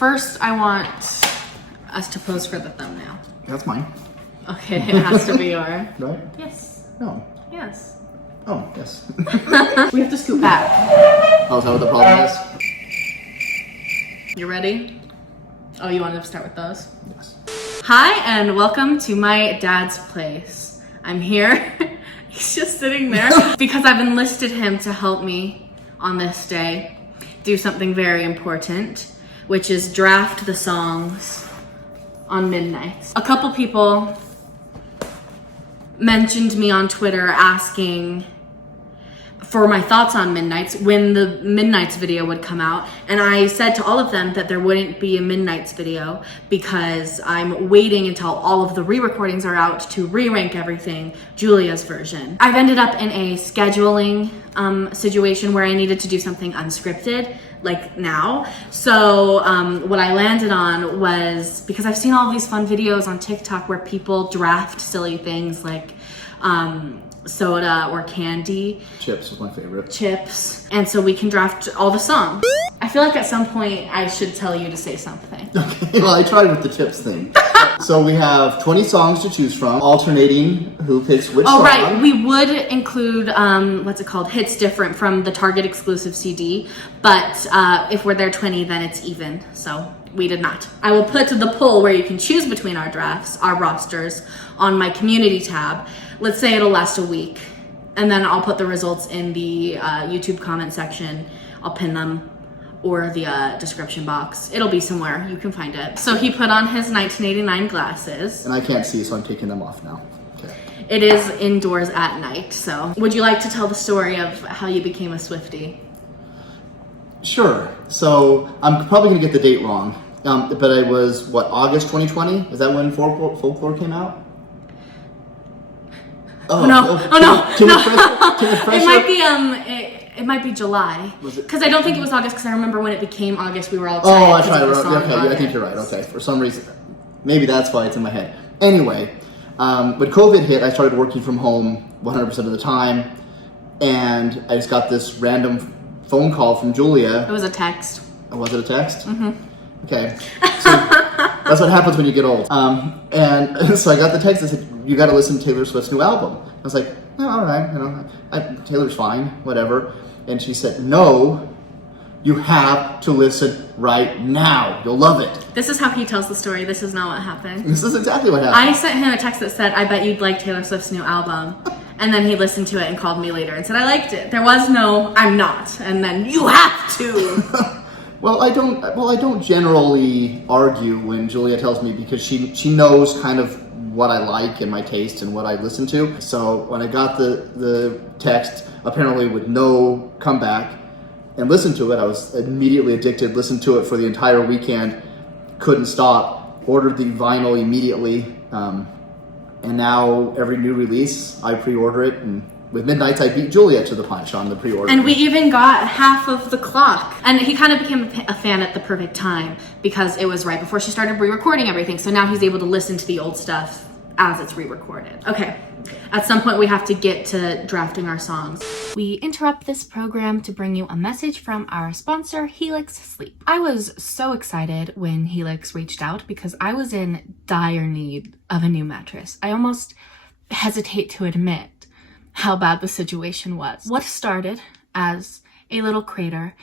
First, I want us to pose for the thumbnail. That's mine. Okay, it has to be your. Right? Yes. No. Yes. Oh, yes. We have to scoot back. Oh, is that what the problem is? You ready? Oh, you wanted to start with those? Yes. Hi, and welcome to my dad's place. I'm here. He's just sitting there because I've enlisted him to help me on this day do something very important, which is draft the songs on midnights. A couple people mentioned me on Twitter asking for my thoughts on Midnights when the Midnights video would come out, and I said to all of them that there wouldn't be a Midnights video because I'm waiting until all of the re-recordings are out to re-rank everything Julia's version. I've ended up in a scheduling situation where I needed to do something unscripted, like now. So what I landed on was, because I've seen all these fun videos on TikTok where people draft silly things like soda or candy. Chips was my favorite. Chips. And so we can draft all the songs. I feel like at some point I should tell you to say something. Okay, well, I tried with the chips thing. So we have 20 songs to choose from, alternating who picks which song. Oh, right. We would include, what's it called? Hits different from the Target exclusive CD. But if we're there 20, then it's even. So we did not. I will put the poll where you can choose between our drafts, our rosters, on my community tab. Let's say it'll last a week. And then I'll put the results in the YouTube comment section. I'll pin them, or the description box. It'll be somewhere. You can find it. So he put on his 1989 glasses. And I can't see, so I'm taking them off now. Okay. It is indoors at night, so. Would you like to tell the story of how you became a Swiftie? Sure. So I'm probably gonna get the date wrong, but it was what, August 2020? Is that when Folklore came out? Oh no! It might be it might be July. Was it? Because I don't think it was August. Because I remember when it became August, we were all excited. Oh, that's right. because of the song Okay, I think you're right. Okay, for some reason, maybe that's why it's in my head. Anyway, when COVID hit, I started working from home 100% of the time, and I just got this random phone call from Julia. It was a text. Oh, was it a text? Mm-hmm. Okay. So that's what happens when you get old. And so I got the text that said, "You got to listen to Taylor Swift's new album." I was like, "Oh, all right, Taylor's fine, whatever." And she said, "No, you have to listen right now. You'll love it." This is how he tells the story. This is not what happened. This is exactly what happened. I sent him a text that said, "I bet you'd like Taylor Swift's new album." And then he listened to it and called me later and said, "I liked it." There was no, "I'm not." And then, "You have to." Well, I don't generally argue when Julia tells me, because she knows kind of what I like and my taste and what I listen to. So when I got the text, apparently with no comeback, and listened to it, I was immediately addicted, listened to it for the entire weekend, couldn't stop, ordered the vinyl immediately, and now every new release, I pre-order it, and with Midnights, I beat Julia to the punch on the pre-order. And we even got half of the clock. And he kind of became a fan at the perfect time because it was right before she started re-recording everything. So now he's able to listen to the old stuff as it's re-recorded. Okay, at some point we have to get to drafting our songs. We interrupt this program to bring you a message from our sponsor, Helix Sleep. I was so excited when Helix reached out because I was in dire need of a new mattress. I almost hesitate to admit how bad the situation was. What started as a little crater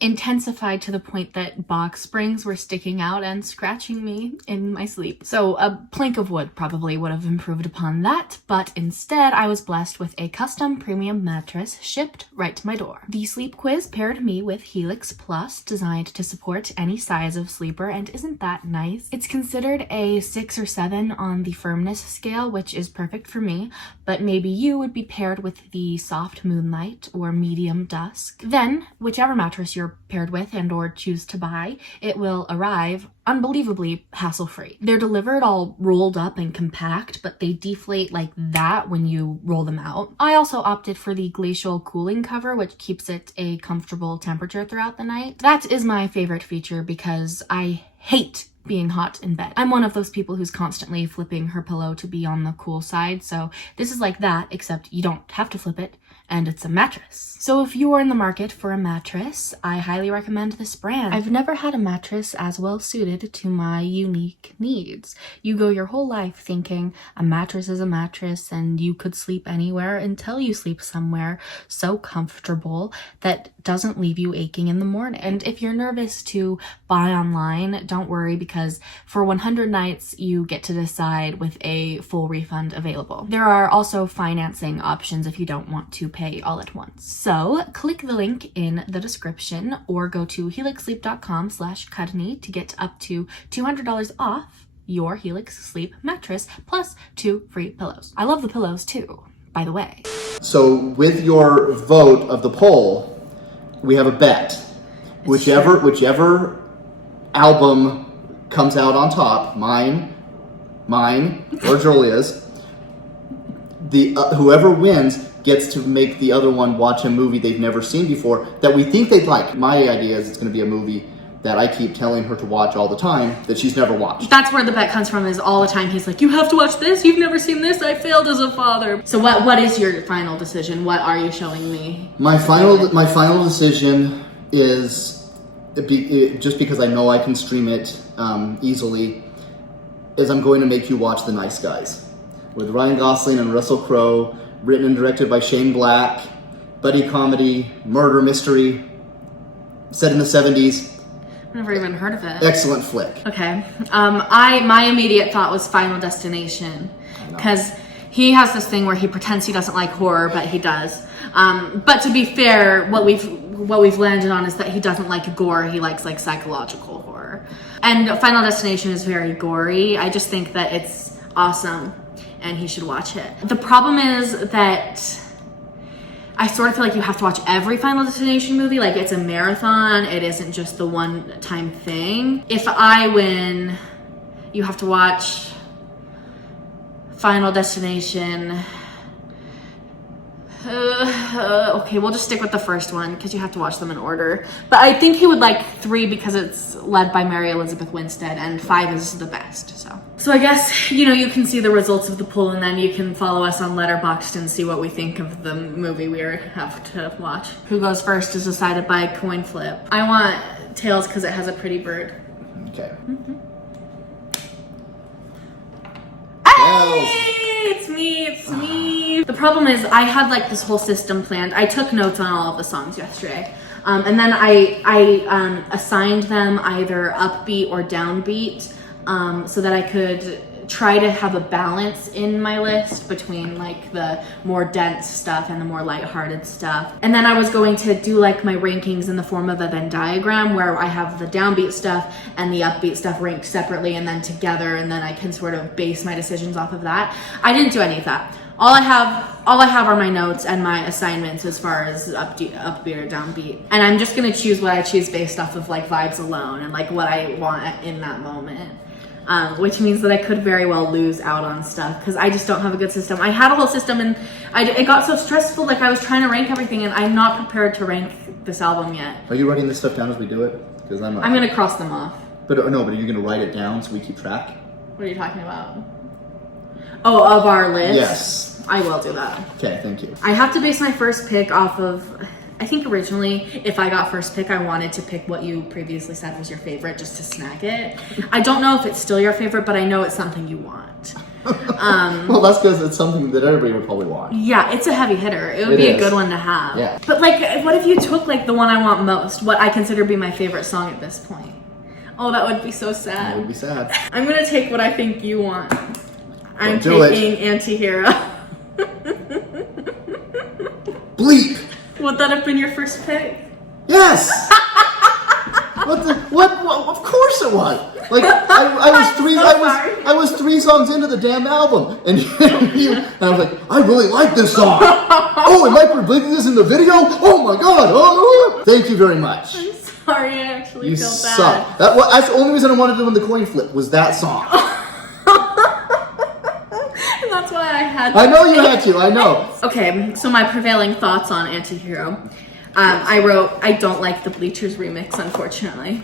intensified to the point that box springs were sticking out and scratching me in my sleep. So a plank of wood probably would have improved upon that, but instead I was blessed with a custom premium mattress shipped right to my door. The sleep quiz paired me with Helix Plus, designed to support any size of sleeper, and isn't that nice? It's considered a 6 or 7 on the firmness scale, which is perfect for me, but maybe you would be paired with the soft moonlight or medium dusk. Then, whichever mattress you're paired with and or choose to buy, it will arrive unbelievably hassle-free. They're delivered all rolled up and compact, but they deflate like that when you roll them out. I also opted for the glacial cooling cover, which keeps it a comfortable temperature throughout the night. That is my favorite feature because I hate being hot in bed. I'm one of those people who's constantly flipping her pillow to be on the cool side, so this is like that, except you don't have to flip it and it's a mattress. So if you're in the market for a mattress, I highly recommend this brand. I've never had a mattress as well suited to my unique needs. You go your whole life thinking a mattress is a mattress and you could sleep anywhere until you sleep somewhere so comfortable that doesn't leave you aching in the morning. And if you're nervous to buy online, don't worry, because for 100 nights you get to decide with a full refund available. There are also financing options if you don't want to pay all at once. So click the link in the description or go to helixsleep.com/Cudney to get up to $200 off your Helix Sleep mattress plus 2 free pillows. I love the pillows too, by the way. So with your vote of the poll, we have a bet. Whichever album comes out on top, mine, or Julia's, whoever wins gets to make the other one watch a movie they've never seen before that we think they'd like. My idea is it's going to be a movie that I keep telling her to watch all the time that she's never watched. That's where the bet comes from, is all the time he's like, you have to watch this, you've never seen this, I failed as a father. So what is your final decision? What are you showing me? My final decision is, just because I know I can stream it easily, is I'm going to make you watch The Nice Guys with Ryan Gosling and Russell Crowe, written and directed by Shane Black, buddy comedy, murder mystery, set in the 70s. I've never even heard of it. Excellent flick. Okay. My immediate thought was Final Destination, because he has this thing where he pretends he doesn't like horror, but he does. But to be fair, what we've landed on is that he doesn't like gore. He likes like psychological horror. And Final Destination is very gory. I just think that it's awesome and he should watch it. The problem is that I sort of feel like you have to watch every Final Destination movie. Like, it's a marathon. It isn't just the one-time thing. If I win, you have to watch Final Destination. Okay, we'll just stick with the first one because you have to watch them in order. But I think he would like 3 because it's led by Mary Elizabeth Winstead, and 5 is the best. So I guess, you can see the results of the poll, and then you can follow us on Letterboxd and see what we think of the movie we have to watch. Who goes first is decided by coin flip. I want Tails because it has a pretty bird. Okay. Mm-hmm. Tails. Hey, it's me. The problem is I had like this whole system planned. I took notes on all of the songs yesterday. And then I assigned them either upbeat or downbeat, so that I could try to have a balance in my list between like the more dense stuff and the more lighthearted stuff. And then I was going to do like my rankings in the form of a Venn diagram where I have the downbeat stuff and the upbeat stuff ranked separately and then together, and then I can sort of base my decisions off of that. I didn't do any of that. All I have are my notes and my assignments as far as upbeat or downbeat. And I'm just gonna choose what I choose based off of like vibes alone and like what I want in that moment. Which means that I could very well lose out on stuff because I just don't have a good system. I had a whole system and it got so stressful, like I was trying to rank everything and I'm not prepared to rank this album yet. Are you writing this stuff down as we do it? Because I'm gonna cross them off. But are you gonna write it down so we keep track? What are you talking about? Oh, of our list? Yes. I will do that. Okay, thank you. I have to base my first pick off of, I think originally, if I got first pick, I wanted to pick what you previously said was your favorite just to snag it. I don't know if it's still your favorite, but I know it's something you want. Well, that's because it's something that everybody would probably want. Yeah, it's a heavy hitter. It would be a good one to have. Yeah. But like, what if you took like the one I want most, what I consider to be my favorite song at this point? Oh, that would be so sad. That would be sad. I'm gonna take what I think you want. I'm do taking Anti-Hero. Bleep! Would that have been your first pick? Yes! What? Of course it was! Like, I was 3 songs into the damn album, and I was like, I really like this song! Oh, am I predicting this in the video? Oh my god! Oh, thank you very much. I'm sorry, I actually feel bad. You suck. That's the only reason I wanted to win the coin flip, was that song. That's why I had to. I know you had to, I know. Okay, so my prevailing thoughts on Anti-Hero. I wrote, I don't like the Bleachers remix, unfortunately.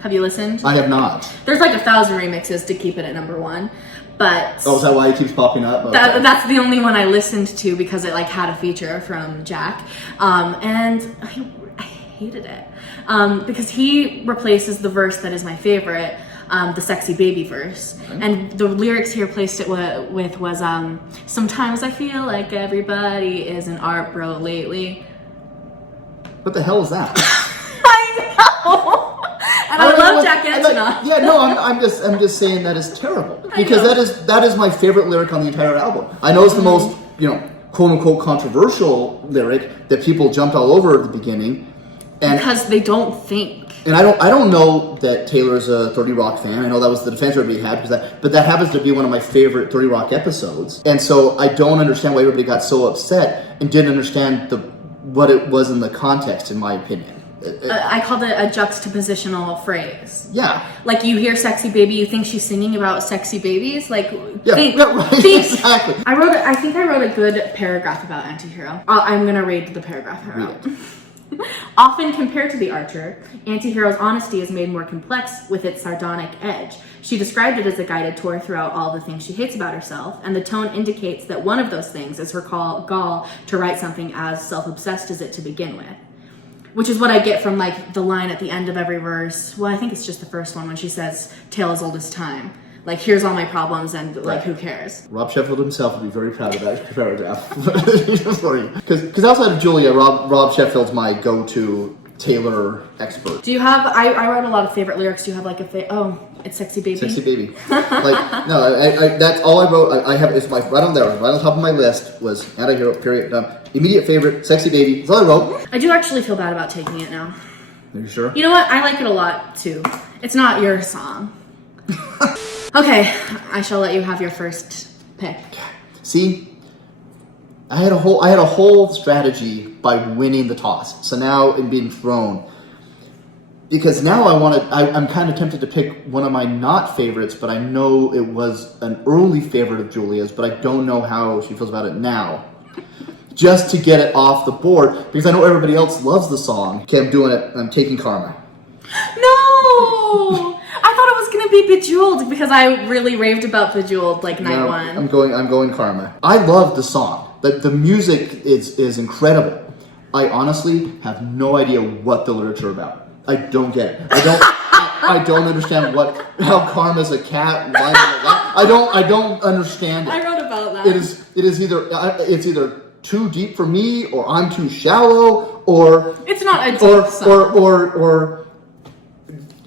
Have you listened? I have not. There's like 1,000 remixes to keep it at number 1. But Oh, is that why it keeps popping up? Okay. that's the only one I listened to because it like had a feature from Jack, and I hated it because he replaces the verse that is my favorite, the sexy baby verse, and the lyrics he replaced it with was sometimes I feel like everybody is an art bro lately. What the hell is that? I know. And I love Jack Antonoff. Yeah, no, I'm just saying that is terrible because that is my favorite lyric on the entire album. I know it's the most, quote unquote controversial lyric that people jumped all over at the beginning, and because they don't think. And I don't know that Taylor's a 30 Rock fan. I know that was the defense everybody had but that happens to be one of my favorite 30 Rock episodes, and so I don't understand why everybody got so upset and didn't understand what it was in the context, in my opinion. I called it a juxtapositional phrase. Yeah. Like you hear sexy baby, you think she's singing about sexy babies? Like, think. Exactly. I think I wrote a good paragraph about Antihero. I'm going to read the paragraph I wrote. Often compared to The Archer, Antihero's honesty is made more complex with its sardonic edge. She described it as a guided tour throughout all the things she hates about herself, and the tone indicates that one of those things is her gall to write something as self-obsessed as it to begin with. Which is what I get from like the line at the end of every verse. Well, I think it's just the first one when she says, "Tale as old as time." Like, here's all my problems and like, who cares? Rob Sheffield himself would be very proud of that paragraph. Because outside of Julia, Rob Sheffield's my go-to Taylor expert. Do you have, I wrote a lot of favorite lyrics. Do you have like it's Sexy Baby? Sexy Baby. That's all I wrote. I have, it's right on there, right on top of my list was Antihero, period, done. Immediate favorite, Sexy Baby. That's all I wrote. I do actually feel bad about taking it now. Are you sure? You know what? I like it a lot too. It's not your song. Okay, I shall let you have your first pick. See, I had a whole strategy by winning the toss. So now I'm being thrown. Because now I'm kind of tempted to pick one of my not favorites, but I know it was an early favorite of Julia's, but I don't know how she feels about it now. Just to get it off the board, because I know everybody else loves the song. Okay, I'm doing it. I'm taking Karma. No! I thought it was gonna be Bejeweled because I really raved about Bejeweled like night one. I'm going Karma. I love the song. The music is incredible. I honestly have no idea what the lyrics are about. I don't get it. I don't understand how Karma's a cat. I don't understand it. I wrote about that. It is either too deep for me, or I'm too shallow, or it's not a deep song. or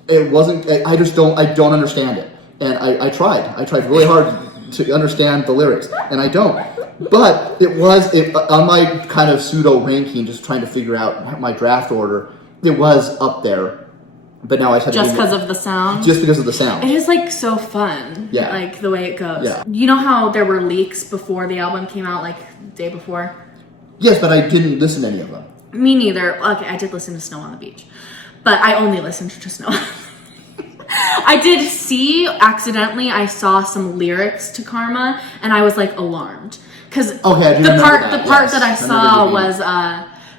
it wasn't. I don't understand it, and I tried really hard to understand the lyrics, and I don't. But it was on my kind of pseudo ranking, just trying to figure out my draft order. It was up there, but now I had just because of the sound. Just because of the sound. It is like so fun. Yeah. Like the way it goes. Yeah. You know how there were leaks before the album came out, like the day before? Yes, but I didn't listen to any of them. Me neither. Okay, I did listen to Snow on the Beach, but I only listened to Snow. I did see accidentally. I saw some lyrics to Karma, and I was like alarmed because the part that I saw was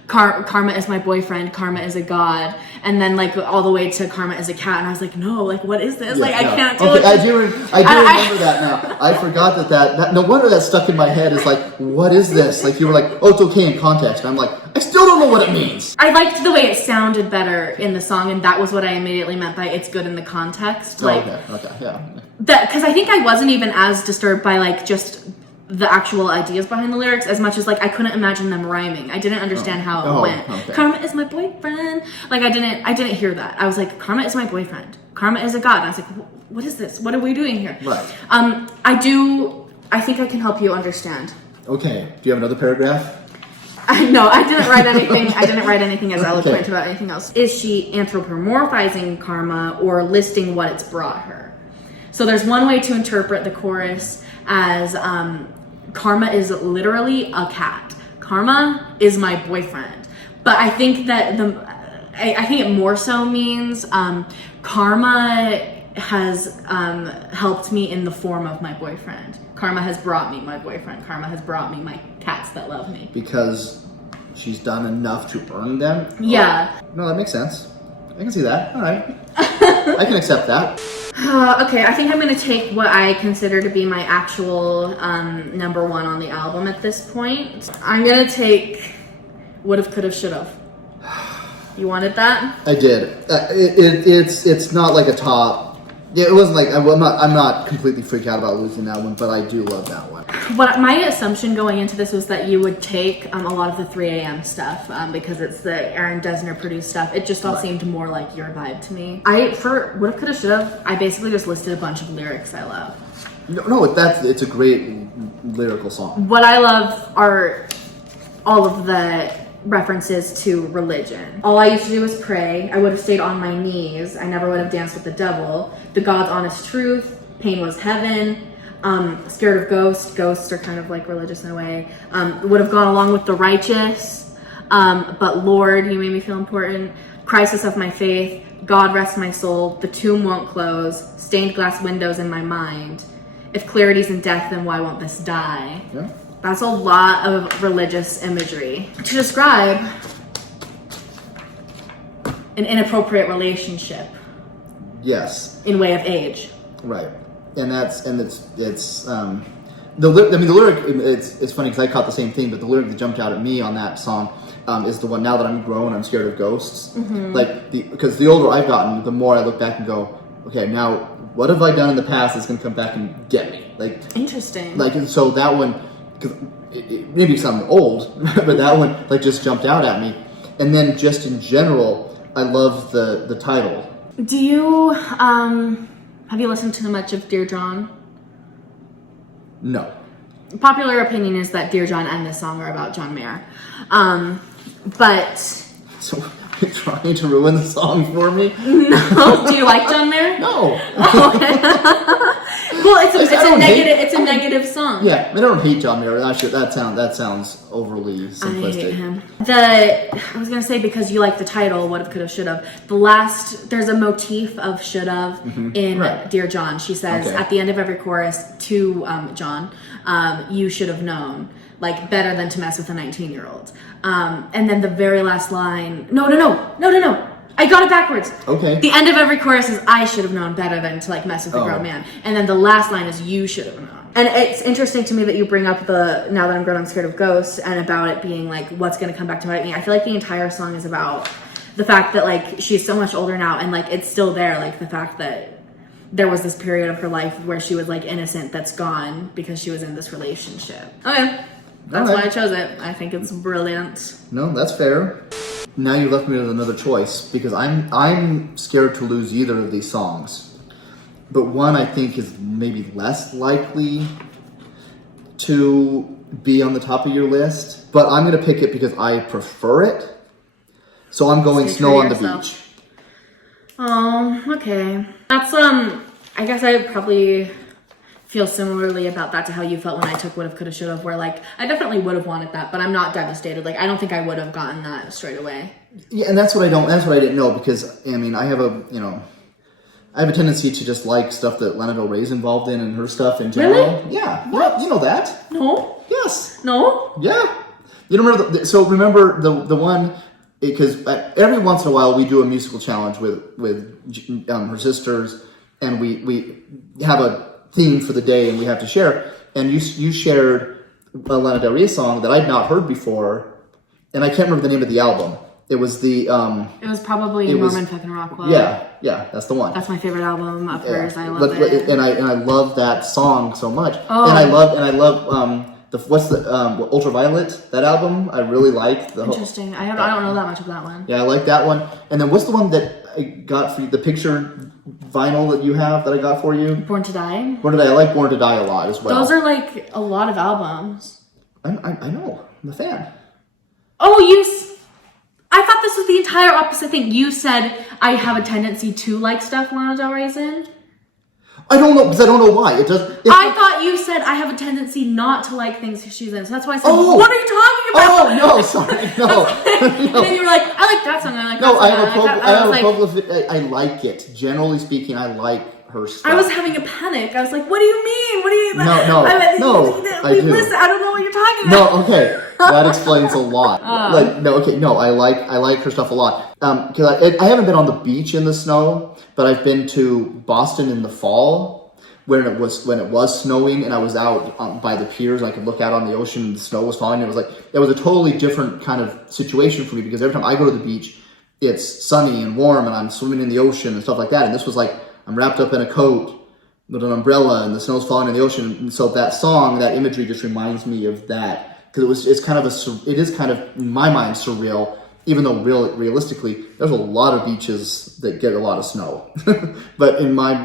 Karma is my boyfriend, Karma is a god, and then like all the way to Karma is a cat, and I was like, no, like what is this? I can't do it. I do remember that now. I forgot that no wonder that stuck in my head. Is like, what is this? Like you were like, oh, it's okay in context. And I'm like, I still don't know what it means. I liked the way it sounded better in the song, and that was what I immediately meant by it's good in the context. Like, okay, yeah. Because I think I wasn't even as disturbed by like just the actual ideas behind the lyrics as much as like I couldn't imagine them rhyming. I didn't understand how it went. Okay. Karma is my boyfriend. Like I didn't hear that. I was like, Karma is my boyfriend. Karma is a god. And I was like, what is this? What are we doing here? Right. I think I can help you understand. Okay. Do you have another paragraph? No, I didn't write anything. I didn't write anything as eloquent about anything else. Is she anthropomorphizing karma or listing what it's brought her? So there's one way to interpret the chorus as karma is literally a cat. Karma is my boyfriend. But I think that I think it more so means karma has helped me in the form of my boyfriend. Karma has brought me my boyfriend. Karma has brought me my cats that love me. Because she's done enough to earn them? Yeah. No, that makes sense. I can see that. All right. I can accept that. Okay, I think I'm gonna take what I consider to be my actual number one on the album at this point. I'm gonna take Would've, Could've, Should've. You wanted that? I did. It's not like a top. Yeah, it wasn't like I'm not completely freaked out about losing that one, but I do love that one. What my assumption going into this was that you would take a lot of the 3 a.m. stuff because it's the Aaron Dessner produced stuff. It just all seemed more like your vibe to me. For Would've, Could've, Should've, I basically just listed a bunch of lyrics I love. No, it's a great lyrical song. What I love are all of the references to religion. All I used to do was pray. I would have stayed on my knees. I never would have danced with the devil. The God's honest truth. Pain was heaven. Scared of ghosts. Ghosts are kind of like religious in a way. Would have gone along with the righteous. But Lord, you made me feel important. Crisis of my faith. God rest my soul. The tomb won't close. Stained glass windows in my mind. If clarity's in death, then why won't this die? Yeah. That's a lot of religious imagery to describe an inappropriate relationship. Yes. In way of age. Right, it's the lyric. It's funny because I caught the same thing, but the lyric that jumped out at me on that song is the one. Now that I'm grown, I'm scared of ghosts. Mm-hmm. Because the older I've gotten, the more I look back and go, okay, now what have I done in the past that's gonna come back and get me? Interesting. And so that one. Because maybe because I'm old, but that one just jumped out at me. And then just in general, I love the title. Do you have you listened to much of Dear John? No. Popular opinion is that Dear John and this song are about John Mayer, but. So you're trying to ruin the song for me? No. Do you like John Mayer? No. Oh, okay. Well, it's a negative song. Yeah, I don't hate John Mayer. Actually, that sounds overly simplistic. I hate him. I was gonna say because you like the title, Would've, Could've, Should've. There's a motif of should've in Dear John. She says at the end of every chorus to John, you should have known. Better than to mess with a 19-year-old. And then the very last line, no. I got it backwards. Okay. The end of every chorus is I should have known better than to mess with a grown man. And then the last line is you should have known. And it's interesting to me that you bring up the now that I'm grown I'm scared of ghosts and about it being what's going to come back to bite me. I feel like the entire song is about the fact that she's so much older now and it's still there. The fact that there was this period of her life where she was innocent that's gone because she was in this relationship. Okay. That's why I chose it. I think it's brilliant. No, that's fair. Now you left me with another choice because I'm scared to lose either of these songs. But one I think is maybe less likely to be on the top of your list. But I'm going to pick it because I prefer it. So I'm going Snow on the Beach. Oh, okay. That's, I guess I probably feel similarly about that to how you felt when I took Would've, Could've, Should've, where I definitely would have wanted that, but I'm not devastated. I don't think I would have gotten that straight away. Yeah, and that's what I didn't know because I have a tendency to just like stuff that Lana Del Rey's involved in and her stuff in general. Really? Yeah. What? You know that? No. Yes. No. Yeah. You don't remember the one because every once in a while we do a musical challenge with her sisters and we have a theme for the day and we have to share. And you shared a Lana Del Rey song that I'd not heard before, and I can't remember the name of the album. It was the. It was probably Norman fucking Rockwell. Yeah, that's the one. That's my favorite album of hers. I love it. And I love that song so much. Oh. And I love Ultraviolet, that album. I really like. Interesting. I don't know that much of that one. Yeah, I like that one. And then what's the one that I got for you? The picture vinyl that you have that I got for you? Born to Die. Born to Die. I like Born to Die a lot as well. Those are a lot of albums. I know. I'm a fan. Oh, I thought this was the entire opposite thing. You said I have a tendency to like stuff Lana Del Rey's in. I don't know, because I don't know why. I thought you said I have a tendency not to like things she's in. So that's why I said, what are you talking Oh, about? no, sorry, no. And then you were I like that song. I like that song. I like it. Generally speaking, I like her stuff. I was having a panic. I was like, what do you mean? What do you mean? No, I do. Listen, I don't know what you're talking about. No, okay. That explains a lot. I like her stuff a lot. Because I haven't been on the beach in the snow, but I've been to Boston in the fall when it was snowing, and I was out by the piers, and I could look out on the ocean, and the snow was falling. It was a totally different kind of situation for me, because every time I go to the beach, it's sunny and warm, and I'm swimming in the ocean and stuff like that. And this was like, I'm wrapped up in a coat with an umbrella, and the snow's falling in the ocean. And so that song, that imagery just reminds me of that, because it is kind of in my mind surreal, even though realistically there's a lot of beaches that get a lot of snow. But in my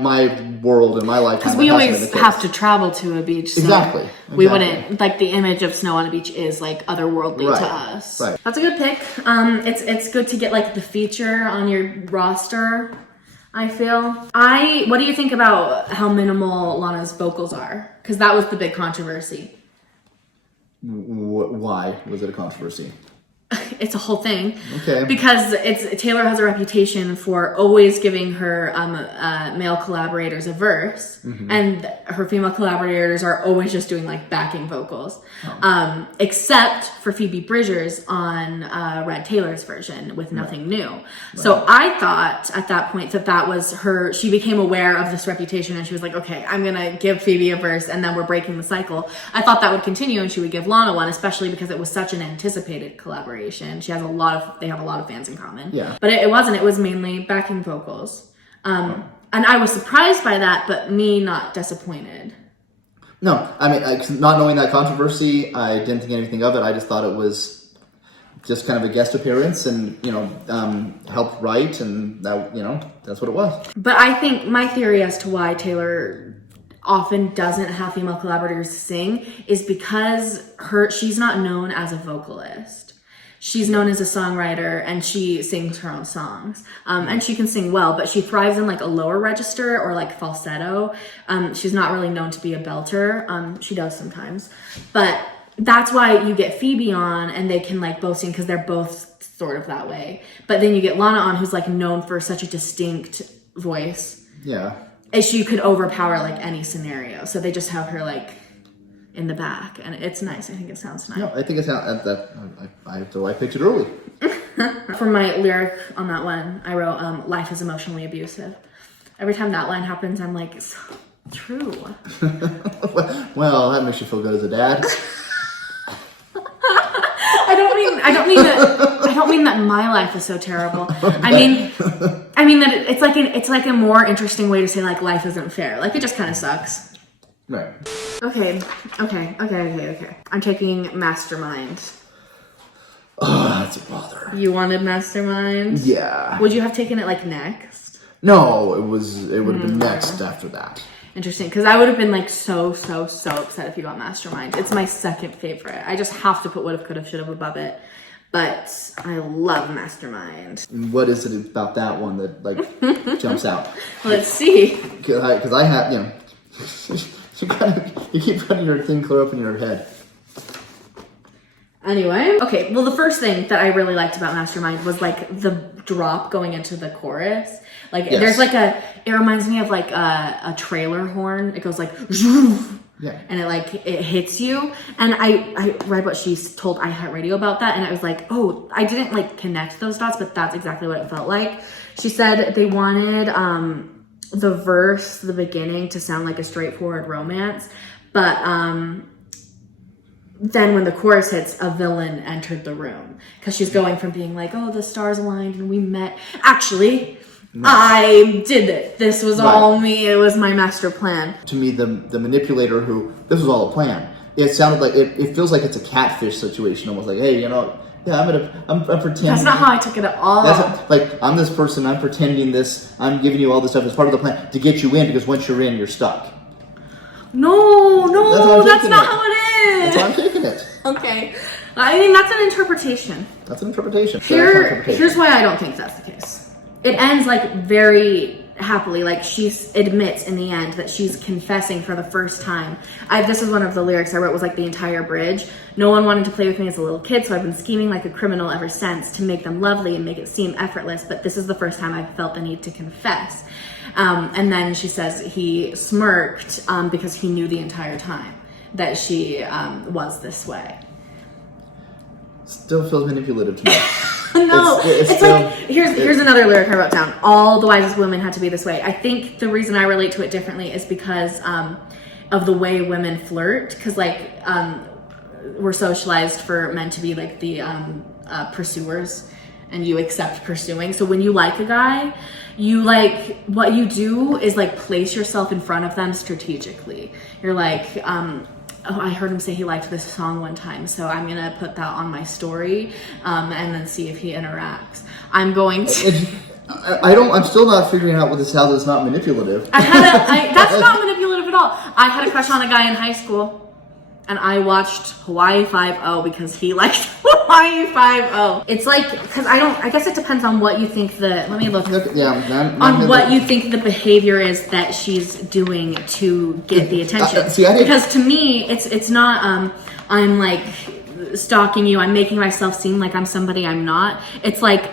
world, in my lifetime, because we always have to travel to a beach, so exactly. We wouldn't, like, the image of snow on a beach is like otherworldly to us. Right. That's a good pick. It's good to get like the feature on your roster, I feel. What do you think about how minimal Lana's vocals are? Because that was the big controversy. Why was it a controversy? It's a whole thing. Okay. Because Taylor has a reputation for always giving her male collaborators a verse, and her female collaborators are always just doing like backing vocals, except for Phoebe Bridgers on Red Taylor's version with Nothing New. Right. So I thought at that point that was her. She became aware of this reputation, and she was like, "Okay, I'm gonna give Phoebe a verse, and then we're breaking the cycle." I thought that would continue, and she would give Lana one, especially because it was such an anticipated collaboration. They have a lot of fans in common. Yeah. But it wasn't. It was mainly backing vocals. And I was surprised by that, but me not disappointed. No, I mean, not knowing that controversy, I didn't think anything of it. I just thought it was just kind of a guest appearance, and helped write, and that that's what it was. But I think my theory as to why Taylor often doesn't have female collaborators sing is because she's not known as a vocalist. She's known as a songwriter, and she sings her own songs. And she can sing well, but she thrives in like a lower register or like falsetto. She's not really known to be a belter. She does sometimes. But that's why you get Phoebe on, and they can like both sing, because they're both sort of that way. But then you get Lana on, who's like known for such a distinct voice. Yeah. And she could overpower like any scenario. So they just have her like in the back, and it's nice. I think it sounds nice. No, I think it sounds I picked it early. For my lyric on that one, I wrote, life is emotionally abusive. Every time that line happens, I'm like, so true. Well, that makes you feel good as a dad. I don't mean that my life is so terrible. I mean that it's like a more interesting way to say like life isn't fair. Like, it just kind of sucks. Right. Okay. I'm taking Mastermind. Oh, that's a bother. You wanted Mastermind? Yeah. Would you have taken it like next? No, it would have been next after that. Interesting, because I would have been like so upset if you got Mastermind. It's my second favorite. I just have to put Would've, Could've, Should've above it. But I love Mastermind. What is it about that one that like jumps out? Let's see. Because I have, you keep running your thing clear up in your head. Anyway, okay, well, the first thing that I really liked about Mastermind was like the drop going into the chorus. Like, there's like it reminds me of like a trailer horn. It goes like, yeah, and it hits you. And I read what she told iHeartRadio about that, and I was like, oh, I didn't like connect those dots, but that's exactly what it felt like. She said they wanted the verse, the beginning, to sound like a straightforward romance, but then when the chorus hits, a villain entered the room, because she's going from being like, oh, the stars aligned and we met. Actually, I did it. This was all me. It was my master plan. To me, the manipulator this was all a plan. It sounded like, it feels like it's a catfish situation, almost like, hey, I'm pretending. That's not how I took it at all. I'm this person, I'm pretending this, I'm giving you all this stuff as part of the plan to get you in, because once you're in, you're stuck. No, that's not how it is. That's how I'm taking it. Okay. I mean, that's an interpretation. Here's why I don't think that's the case. It ends like very happily. Like, she admits in the end that she's confessing for the first time. This is one of the lyrics I wrote, was like the entire bridge. No one wanted to play with me as a little kid, so I've been scheming like a criminal ever since to make them lovely and make it seem effortless, but this is the first time I've felt the need to confess. And then she says he smirked because he knew the entire time that she was this way. Still feels manipulative to me. No, it's like, here's another lyric I wrote down. All the wisest women had to be this way. I think the reason I relate to it differently is because of the way women flirt. Because like we're socialized for men to be like the pursuers, and you accept pursuing. So when you like a guy, you like, what you do is like place yourself in front of them strategically. You're like, oh, I heard him say he liked this song one time, so I'm gonna put that on my story, and then see if he interacts. I'm going to. I'm still not figuring out how this is not manipulative. That's not manipulative at all. I had a crush on a guy in high school, and I watched Hawaii 5-0 because he liked Hawaii 5-0. It's like, because I guess it depends on what you think let me look. On what you think the behavior is that she's doing to get the attention. Because to me, it's not, I'm like stalking you, I'm making myself seem like I'm somebody I'm not. It's like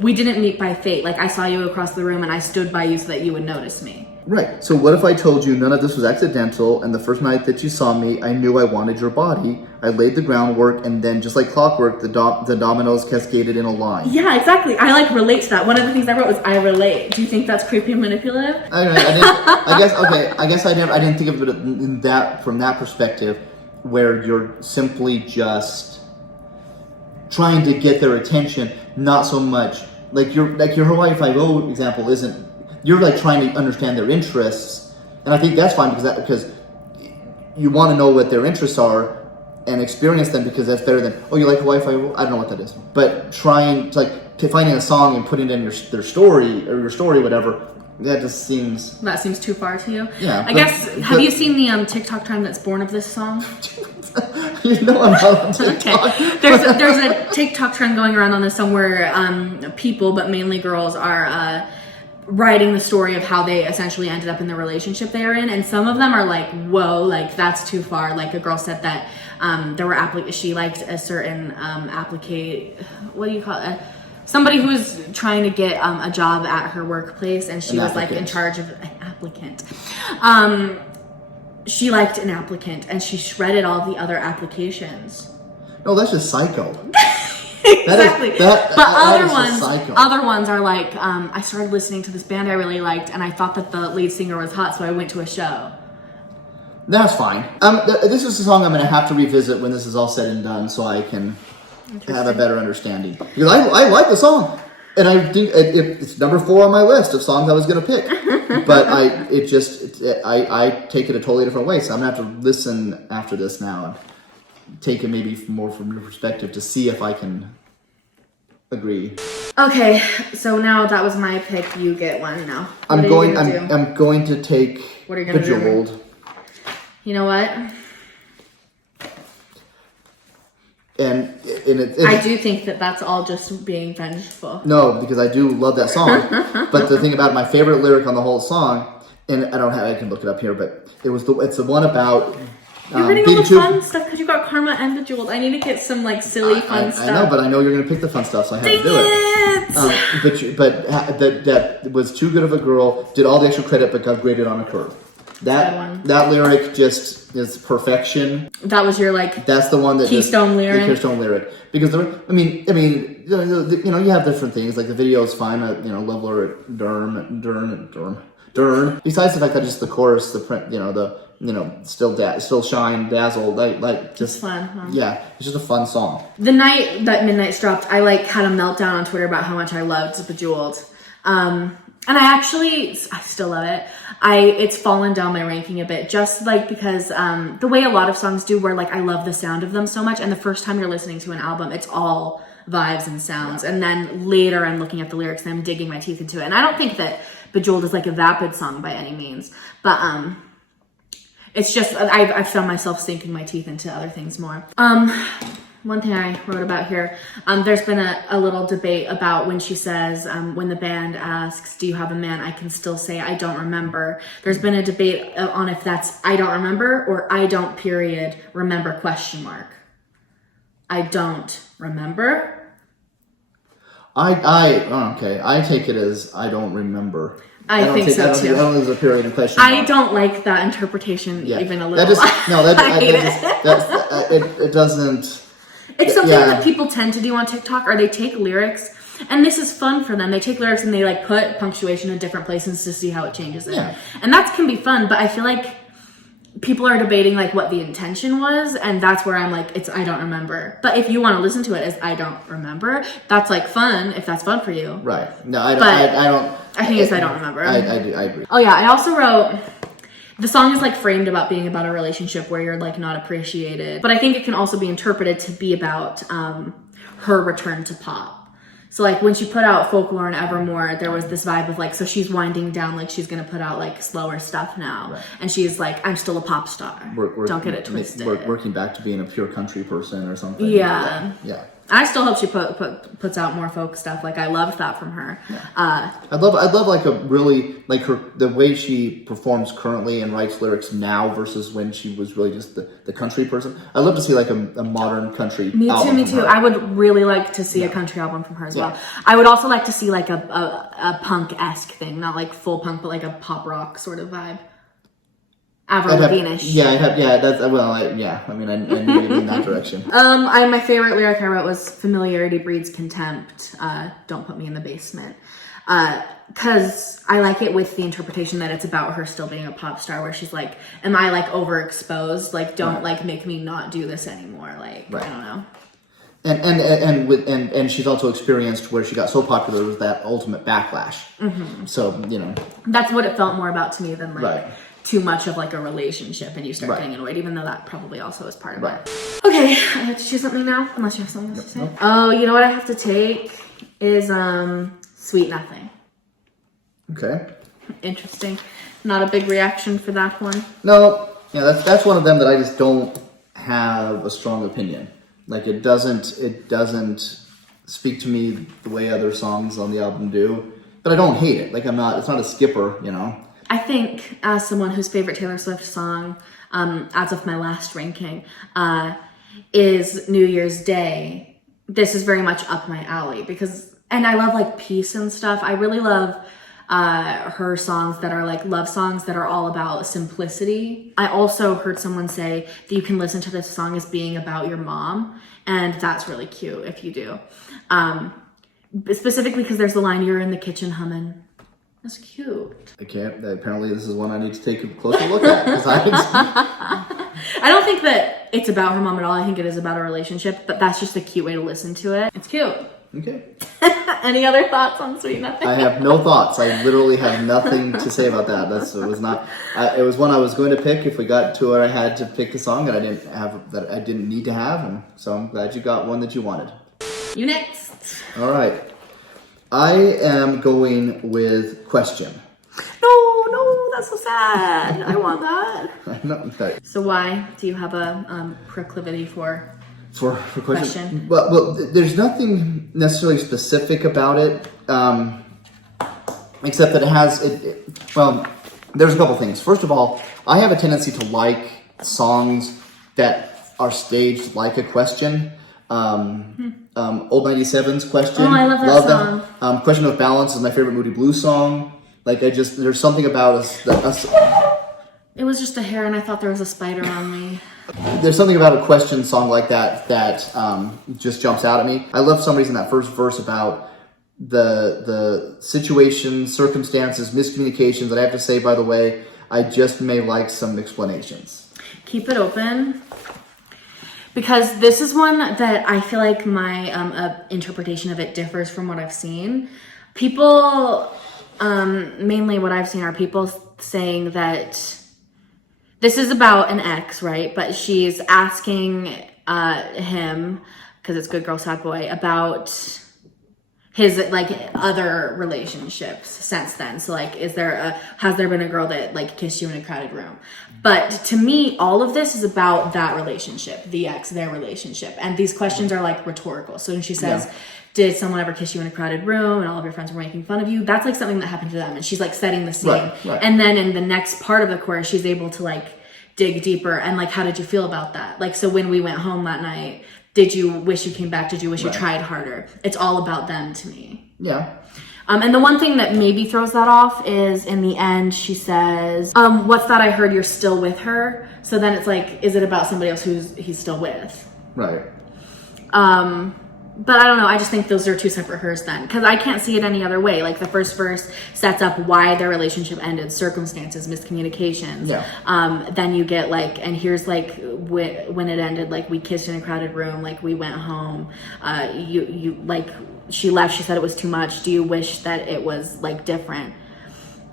we didn't meet by fate. Like, I saw you across the room and I stood by you so that you would notice me. Right. So what if I told you none of this was accidental, and the first night that you saw me, I knew I wanted your body. I laid the groundwork, and then just like clockwork, the dominoes cascaded in a line. Yeah, exactly. I like relate to that. One of the things I wrote was I relate. Do you think that's creepy and manipulative? I guess I didn't think of it from that perspective, where you're simply just trying to get their attention, not so much like your Hawaii 5-0 example isn't. You're like trying to understand their interests, and I think that's fine because you want to know what their interests are and experience them, because that's better than, oh, you like Hawaii 5-0? I don't know what that is. But trying to finding a song and putting it in their story or your story, whatever, that just seems... That seems too far to you? Yeah. Have you seen the TikTok trend that's born of this song? You know I'm not on TikTok. Okay. There's a TikTok trend going around on this song where people, but mainly girls, are writing the story of how they essentially ended up in the relationship they are in, and some of them are like, whoa, like that's too far. Like, a girl said that she liked a certain what do you call it? Somebody who was trying to get a job at her workplace, and she was like in charge of an applicant. She liked an applicant, and she shredded all the other applications. No, that's just psycho. Exactly. Other ones are like, I started listening to this band I really liked, and I thought that the lead singer was hot, so I went to a show. That's fine. This is a song I'm going to have to revisit when this is all said and done, so I can have a better understanding. Because I like the song, and I think it's number 4 on my list of songs I was going to pick. But I take it a totally different way, so I'm going to have to listen after this now and take it maybe more from your perspective to see if I can agree. Okay, so now that was my pick. You get one now. I'm going to take What are you gonna Bejeweled. do? You know what? And I do think that that's all just being vengeful. No, because I do love that song. But the thing about my favorite lyric on the whole song, and I can look it up here, but it's the one about. You're getting all the fun stuff because you got Karma and Bejeweled. I need to get some like silly fun stuff. I know, but I know you're going to pick the fun stuff, so I have to do it. But that was too good of a girl. Did all the extra credit, but got graded on a curve. That lyric just is perfection. That was your like. That's the one that keystone lyric. The keystone lyric, because you have different things. Like the video is fine. Leveler at Durn. Besides the fact that just the chorus, the print, still shine, dazzle, like just fun. Huh? Yeah, it's just a fun song. The night that Midnight's dropped, I had a meltdown on Twitter about how much I loved Bejeweled. And I still love it. It's fallen down my ranking a bit, just like because the way a lot of songs do, where like I love the sound of them so much, and the first time you're listening to an album, it's all vibes and sounds, and then later I'm looking at the lyrics and I'm digging my teeth into it. And I don't think that Bejeweled is like a vapid song by any means, but it's just I've found myself sinking my teeth into other things more. one thing I wrote about here, there's been a little debate about when she says, when the band asks, do you have a man? I can still say, I don't remember. There's been a debate on if that's I don't remember or I don't period remember question mark. I don't remember. Okay. I take it as I don't remember. I think so too. I don't think there's a period in question mark. I don't like that interpretation even a little. It doesn't. It's something that people tend to do on TikTok, or they take lyrics, and this is fun for them. They take lyrics and they like put punctuation in different places to see how it changes it. Yeah. And that can be fun, but I feel like people are debating like what the intention was, and that's where I'm like, it's I don't remember. But if you want to listen to it as I don't remember, that's like fun if that's fun for you. Right. No, I don't. I think it's I don't remember. I agree. Oh yeah, I also wrote the song is like framed about being about a relationship where you're like not appreciated, but I think it can also be interpreted to be about her return to pop. So like when she put out Folklore and Evermore, there was this vibe of like, so she's winding down, like she's gonna put out like slower stuff now, right. And she's like, I'm still a pop star. Don't get it twisted. Working back to being a pure country person or something. Yeah. Yeah. I still hope she puts out more folk stuff. Like I loved that from her. Yeah. I'd love like a really like the way she performs currently and writes lyrics now versus when she was really just the country person. I'd love to see like a modern country. Me too. I would really like to see a country album from her as well. I would also like to see like a punk-esque thing, not like full punk, but like a pop rock sort of vibe. Avril Lavigne-ish. I mean, I need to be in that direction. My favorite lyric I wrote was "Familiarity breeds contempt. Don't put me in the basement." Because I like it with the interpretation that it's about her still being a pop star, where she's like, "Am I like overexposed? Like, don't like make me not do this anymore." Like, I don't know. And she's also experienced where she got so popular was that ultimate backlash. Mm-hmm. So that's what it felt more about to me than like. Too much of like a relationship and you start getting annoyed, even though that probably also is part of it. Okay, I have to choose something now, unless you have something else to say. Nope. Oh, you know what I have to take is Sweet Nothing. Okay. Interesting. Not a big reaction for that one. No, yeah, that's one of them that I just don't have a strong opinion. Like it doesn't speak to me the way other songs on the album do, but I don't hate it. Like it's not a skipper, I think, as someone whose favorite Taylor Swift song, as of my last ranking, is New Year's Day, this is very much up my alley and I love like peace and stuff. I really love her songs that are like love songs that are all about simplicity. I also heard someone say that you can listen to this song as being about your mom, and that's really cute if you do. Specifically because there's the line, "You're in the kitchen humming." That's cute. I can't. Apparently, this is one I need to take a closer look at. I don't think that it's about her mom at all. I think it is about a relationship, but that's just a cute way to listen to it. It's cute. Okay. Any other thoughts on Sweet Nothing? I have no thoughts. I literally have nothing to say about that. It was one I was going to pick. If we got to where I had to pick a song that I didn't need to have, and so I'm glad you got one that you wanted. You next. All right. I am going with Question. No, that's so sad. I want that. I know. Okay. So why do you have a proclivity for Question? Well, there's nothing necessarily specific about it, except that it has well, there's a couple things. First of all, I have a tendency to like songs that are staged like a question. Old 97's Question. Oh, I love that song. That. Question of Balance is my favorite Moody Blues song. Like there's something about us. It was just a hair, and I thought there was a spider on me. There's something about a Question song like that just jumps out at me. I love some reason that first verse about the situations, circumstances, miscommunications that I have to say, by the way, I just may like some explanations. Keep it open. Because this is one that I feel like my interpretation of it differs from what I've seen. People, mainly what I've seen are people saying that this is about an ex, right? But she's asking him, because it's Good Girl, Sad Boy, about his like other relationships since then. So like, has there been a girl that like kissed you in a crowded room? But to me, all of this is about that relationship, their relationship. And these questions are like rhetorical. So when she says, did someone ever kiss you in a crowded room and all of your friends were making fun of you? That's like something that happened to them. And she's like setting the scene. Right. And then in the next part of the chorus, she's able to like dig deeper. And like, how did you feel about that? Like, so when we went home that night, did you wish you came back? Did you wish you tried harder? It's all about them to me. Yeah. And the one thing that maybe throws that off is in the end, she says, what's that I heard you're still with her? So then it's like, is it about somebody else he's still with? Right. But I don't know. I just think those are two separate hers then. Because I can't see it any other way. Like the first verse sets up why their relationship ended, circumstances, miscommunications. Yeah. Then you get like, and here's like when it ended, like we kissed in a crowded room, like we went home. You like, she left, she said it was too much. Do you wish that it was like different?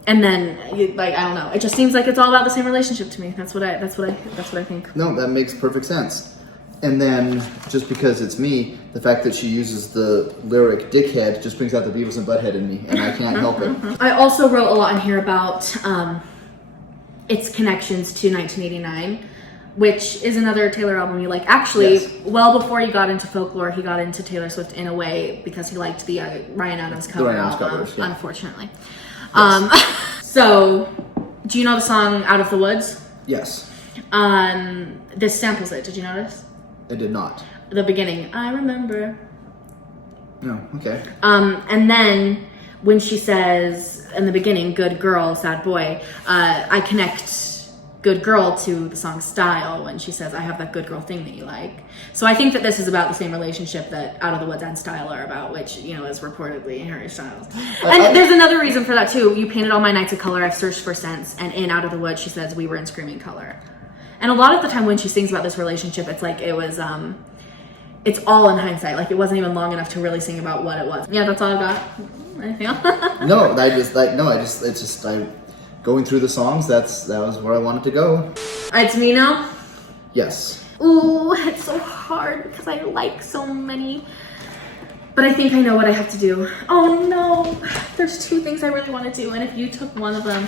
And then like, I don't know. It just seems like it's all about the same relationship to me. That's what I think. No, that makes perfect sense. And then, just because it's me, the fact that she uses the lyric dickhead just brings out the Beavis and Butthead in me, and I can't help it. I also wrote a lot in here about its connections to 1989, which is another Taylor album you like. Actually, well before he got into folklore, he got into Taylor Swift in a way because he liked the Ryan Adams cover album, covers, yeah. Unfortunately. So, do you know the song Out of the Woods? Yes. This samples it. Did you notice? I did not. The beginning, I remember. No, okay. And then when she says in the beginning, good girl, sad boy, I connect good girl to the song Style when she says, I have that good girl thing that you like. So I think that this is about the same relationship that Out of the Woods and Style are about, which, you know, is reportedly Harry Styles. And there's another reason for that too. You painted all my nights of color, I've searched for sense, and in Out of the Woods she says, we were in screaming color. And a lot of the time when she sings about this relationship, it's like it was, it's all in hindsight. Like it wasn't even long enough to really sing about what it was. Yeah, that's all I got. Anything else? Going through the songs, that was where I wanted to go. It's me now? Yes. Ooh, it's so hard because I like so many. But I think I know what I have to do. Oh no, there's two things I really want to do. And if you took one of them,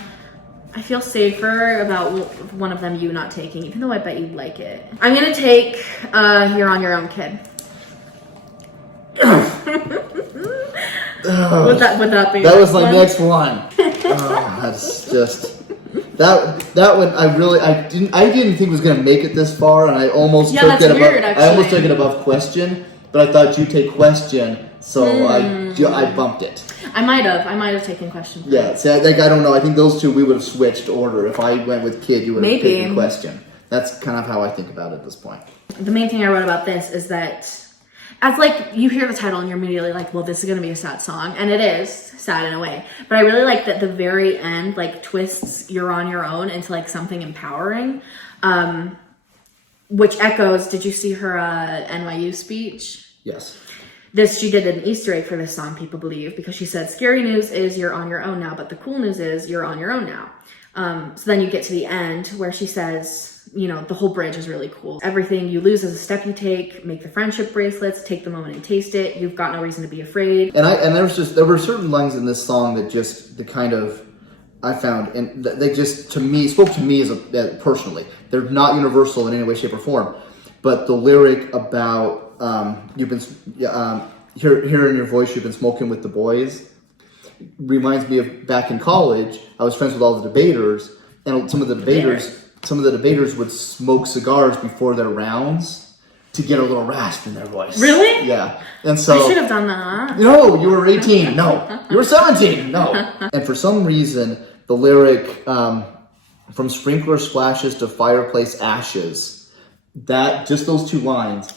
I feel safer about one of them you not taking, even though I bet you'd like it. I'm gonna take You're on Your Own, Kid. Would that be? That was my next one. That's just that one. I didn't think was gonna make it this far, and I almost took it above. I almost took it above question, but I thought you'd take question, so I bumped it. I might have taken question. Yeah, see, I don't know. I think those two we would have switched order. If I went with kid, you would have taken question. That's kind of how I think about it at this point. The main thing I wrote about this is that as like you hear the title and you're immediately like, well, this is gonna be a sad song, and it is sad in a way. But I really like that the very end like twists You're on Your Own into like something empowering, which echoes. Did you see her NYU speech? Yes. She did an Easter egg for this song, people believe, because she said, scary news is you're on your own now, but the cool news is you're on your own now. So then you get to the end where she says, you know, the whole bridge is really cool. Everything you lose is a step you take, make the friendship bracelets, take the moment and taste it. You've got no reason to be afraid. And there were certain lines in this song that just, I found, and they just, to me, spoke to me personally. They're not universal in any way, shape, or form. But the lyric about, you've been hearing your voice, you've been smoking with the boys, reminds me of back in college. I was friends with all the debaters, and some of the debaters would smoke cigars before their rounds to get a little rasp in their voice. Really? Yeah. And so I should have done that. No, you were 18. No, you were 17. No. And for some reason, the lyric from sprinkler splashes to fireplace ashes. That just those two lines,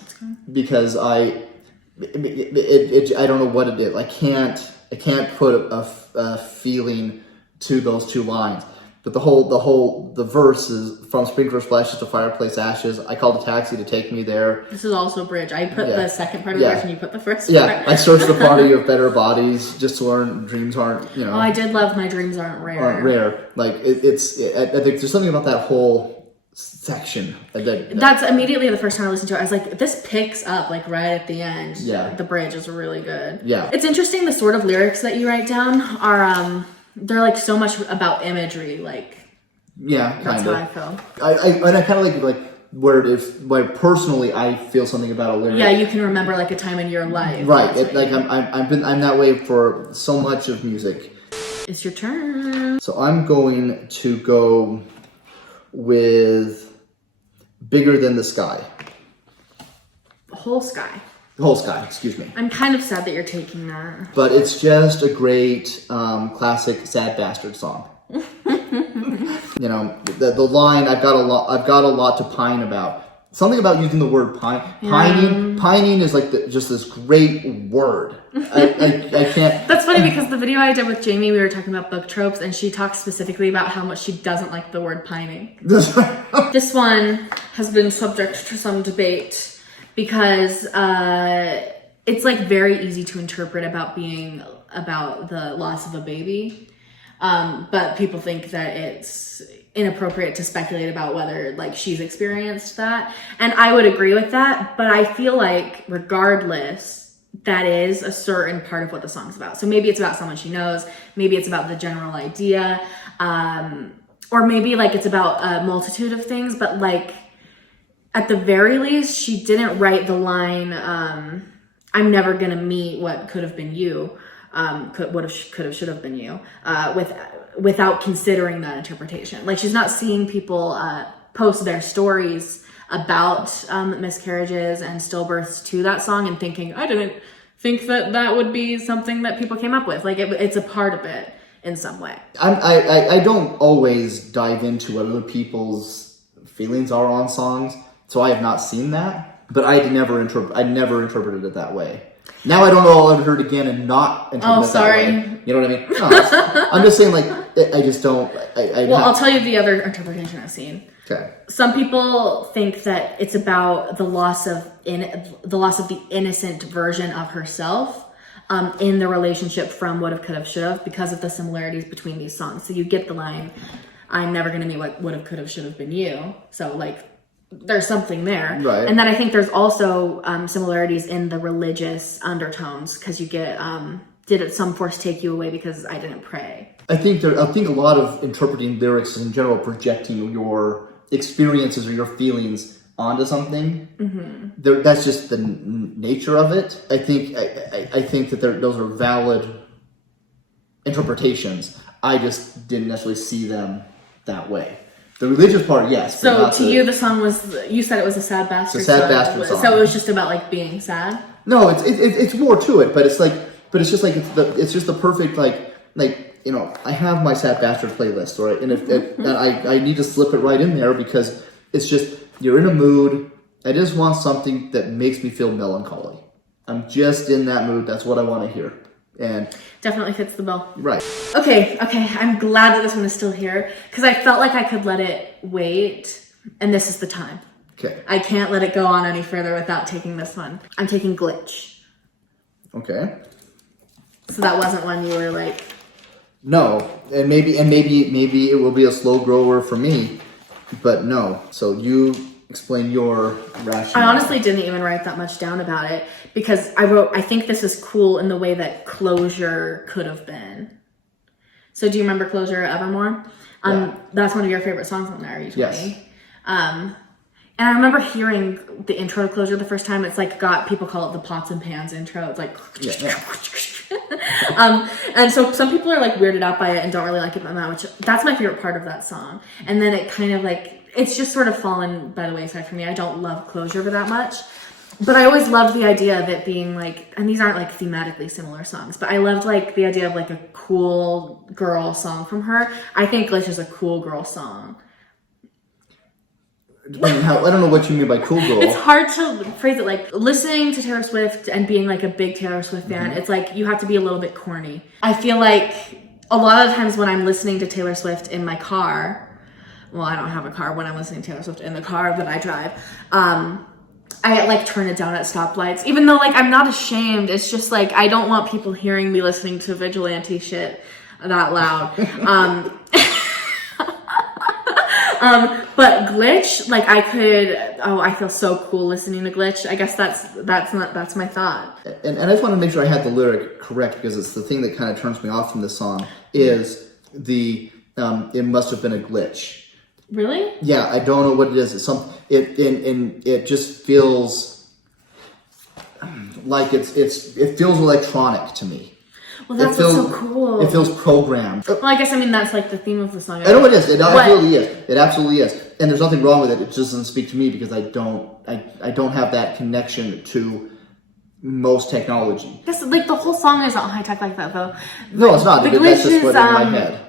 because I don't know what it is. I can't put a feeling to those two lines. But the verse is from sprinkler splashes to fireplace ashes. I called a taxi to take me there. This is also a bridge. I put the second part of the verse and you put the first part. I searched the party of better bodies just to learn dreams aren't, you know. Oh, I did love my dreams aren't rare. Like I think there's something about that whole section. That's immediately the first time I listened to it. I was like, this picks up like right at the end. Yeah. The bridge is really good. Yeah. It's interesting the sort of lyrics that you write down are they're like so much about imagery, like yeah, that's kind of. how I feel. I kind of like where personally I feel something about a lyric. Yeah, you can remember like a time in your life. Right. I'm that way for so much of music. It's your turn. So I'm going to go with Bigger Than the Sky. Whole Sky. Whole Sky, excuse me. I'm kind of sad that you're taking that. But it's just a great classic Sad Bastard song. You know, the line, I've got a lot to pine about. Something about using the word pine. Yeah. Pining is like just this great word. I can't. That's funny because the video I did with Jamie, we were talking about book tropes, and she talked specifically about how much she doesn't like the word pining. This one has been subject to some debate because it's like very easy to interpret about the loss of a baby, but people think that it's inappropriate to speculate about whether like she's experienced that, and I would agree with that, but I feel like regardless, that is a certain part of what the song's about. So maybe it's about someone she knows, maybe it's about the general idea, or maybe like it's about a multitude of things, but like at the very least she didn't write the line I'm never gonna meet what could have been you, should have been you, without considering that interpretation. Like she's not seeing people post their stories about miscarriages and stillbirths to that song and thinking, I didn't think that would be something that people came up with. Like it's a part of it in some way. I don't always dive into what other people's feelings are on songs, so I have not seen that, but I never interpreted it that way. Now I don't know, I'll ever hear it again and not interpret it that way. You know what I mean? No, I'm just saying, like, I just don't. I'll tell you the other interpretation I've seen. Okay. Some people think that it's about the loss of the innocent version of herself in the relationship from Would Have, Could Have, Should Have, because of the similarities between these songs. So you get the line, I'm never gonna meet what would have, could have, should have been you. So like, there's something there. Right. And then I think there's also similarities in the religious undertones, because you get, did some force take you away because I didn't pray? I think a lot of interpreting lyrics in general, projecting your experiences or your feelings onto something. Mm-hmm. That's just the nature of it. I think that those are valid interpretations. I just didn't necessarily see them that way. The religious part, yes. So to you, the song was, you said it was a sad bastard song. It's a sad bastard song. So it was just about like being sad? No, it's more to it, but it's just the perfect, like, you know, I have my sad bastard playlist, right? And and I need to slip it right in there because it's just, you're in a mood. I just want something that makes me feel melancholy. I'm just in that mood. That's what I want to hear. And definitely fits the bill. Right. Okay. I'm glad that this one is still here because I felt like I could let it wait, and this is the time. Okay. I can't let it go on any further without taking this one. I'm taking Glitch. Okay. So that wasn't one you were like... No, and maybe it will be a slow grower for me, but no. So you explain your rationale. I honestly didn't even write that much down about it because I think this is cool in the way that Closure could have been. So do you remember Closure, Evermore? Yeah. That's one of your favorite songs on there, you told Yes. me. And I remember hearing the intro to Closure the first time. It's like people call it the pots and pans intro. It's like... and so some people are like weirded out by it and don't really like it that much. That's my favorite part of that song. And then it kind of like... It's just sort of fallen by the wayside for me. I don't love Closure that much. But I always loved the idea of it being like... And these aren't like thematically similar songs. But I loved like the idea of like a cool girl song from her. I think Glitch is a cool girl song. I don't know what you mean by cool girl. It's hard to phrase it. Like listening to Taylor Swift and being like a big Taylor Swift fan, it's like you have to be a little bit corny. I feel like a lot of times when I'm listening to Taylor Swift in my car, well, I don't have a car when I'm listening to Taylor Swift in the car that I drive, I like turn it down at stoplights, even though like I'm not ashamed. It's just like I don't want people hearing me listening to vigilante shit that loud. But Glitch, like I feel so cool listening to Glitch. I guess that's my thought. And I just want to make sure I had the lyric correct, because it's the thing that kind of turns me off from this song is the it must have been a glitch. Really? Yeah, I don't know what it is. It's it just feels like it feels electronic to me. Well, that's what's so cool. It feels programmed. Well, I guess that's like the theme of the song. I know it is. It absolutely is. It absolutely is. And there's nothing wrong with it. It just doesn't speak to me because I don't have that connection to most technology. This, like, the whole song is not high tech like that, though. No, it's not. The That's just glitch what's in my head.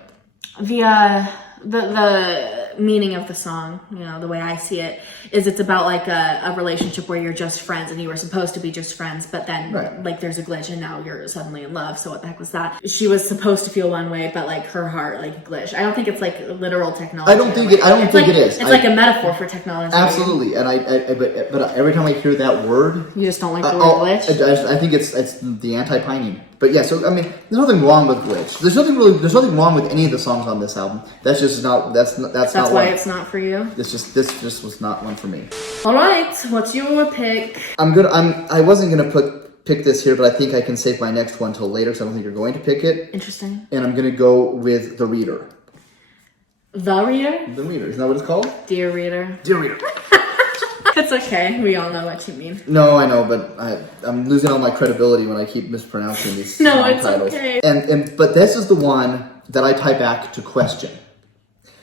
The meaning of the song, the way I see it, is it's about like a relationship where you're just friends and you were supposed to be just friends, but then like there's a glitch and now you're suddenly in love. So what the heck was that? She was supposed to feel one way, but like her heart like glitched. I don't think it's like literal technology. I don't think it is. It's like a metaphor for technology. Absolutely. And but every time I hear that word, you just don't like the word glitch. I think it's the anti-pining. But yeah, so I mean, there's nothing wrong with Glitch. There's nothing wrong with any of the songs on this album. That's just not. That's not why one. It's not for you. This just was not one for me. All right, what's your pick? I wasn't gonna pick this here, but I think I can save my next one till later, because I don't think you're going to pick it. Interesting. And I'm gonna go with The Reader. The Reader? The Reader. Isn't that what it's called? Dear Reader. Dear Reader. It's okay. We all know what you mean. No, I know, but I'm losing all my credibility when I keep mispronouncing these No, it's titles. okay. But this is the one that I tie back to question.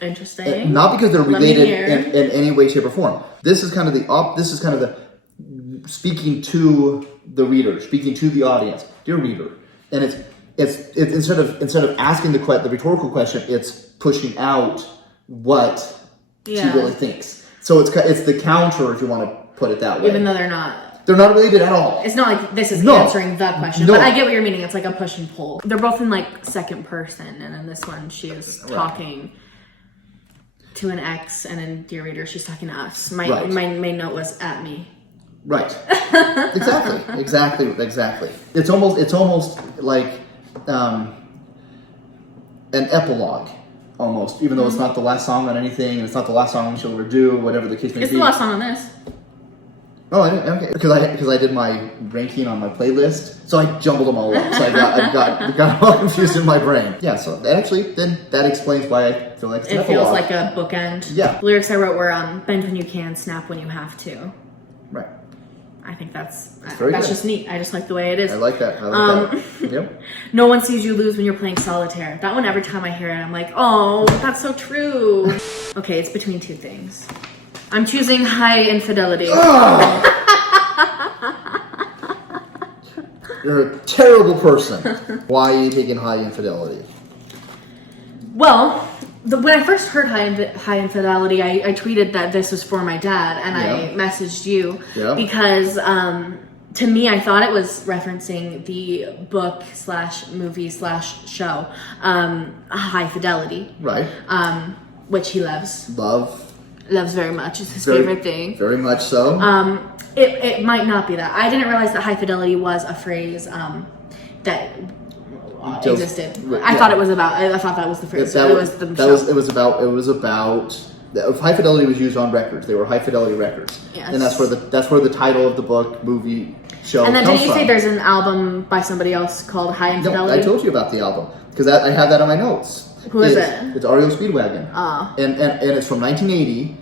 Interesting. Not because they're related in any way, shape, or form. This is kind of the speaking to the reader, speaking to the audience, dear reader, and it's instead of asking the rhetorical question, it's pushing out what she really thinks. So it's the counter, if you want to put it that way. Even though they're not. They're not related at all. It's not like this is answering the question, but I get what you're meaning. It's like a push and pull. They're both in like second person, and in this one she is talking to an ex, and in Dear Reader she's talking to us. My main note was at me. Right. Exactly. It's almost like an epilogue. Almost, even though it's not the last song on anything, and it's not the last song she'll ever do, whatever the case may be. It's the last song on this. Oh, okay. Because I did my ranking on my playlist, so I jumbled them all up. So I got all confused in my brain. Yeah. So that explains why I feel like it feels like a bookend. Yeah. The lyrics I wrote were bend when you can, snap when you have to. Right. I think that's good. Just neat. I just like the way it is. I like that. That. Yep. No one sees you lose when you're playing solitaire. That one, every time I hear it, I'm like, oh, that's so true. Okay, it's between two things. I'm choosing High Infidelity. Oh! You're a terrible person. Why are you taking High Infidelity? Well, when I first heard High Infidelity, I tweeted that this was for my dad, and I messaged you because to me, I thought it was referencing the book / movie / show, High Fidelity, right? Which he loves very much. It's his favorite thing. Very much so. It might not be that. I didn't realize that High Fidelity was a phrase that existed. I thought it was about. I thought that was the phrase. It was about. High Fidelity was used on records. They were High Fidelity records. Yes. And that's where the title of the book, movie, show. And then comes didn't you from. say there's an album by somebody else called High Infidelity? No, I told you about the album because I have that on my notes. Who is it? It's REO Speedwagon. And it's from 1980,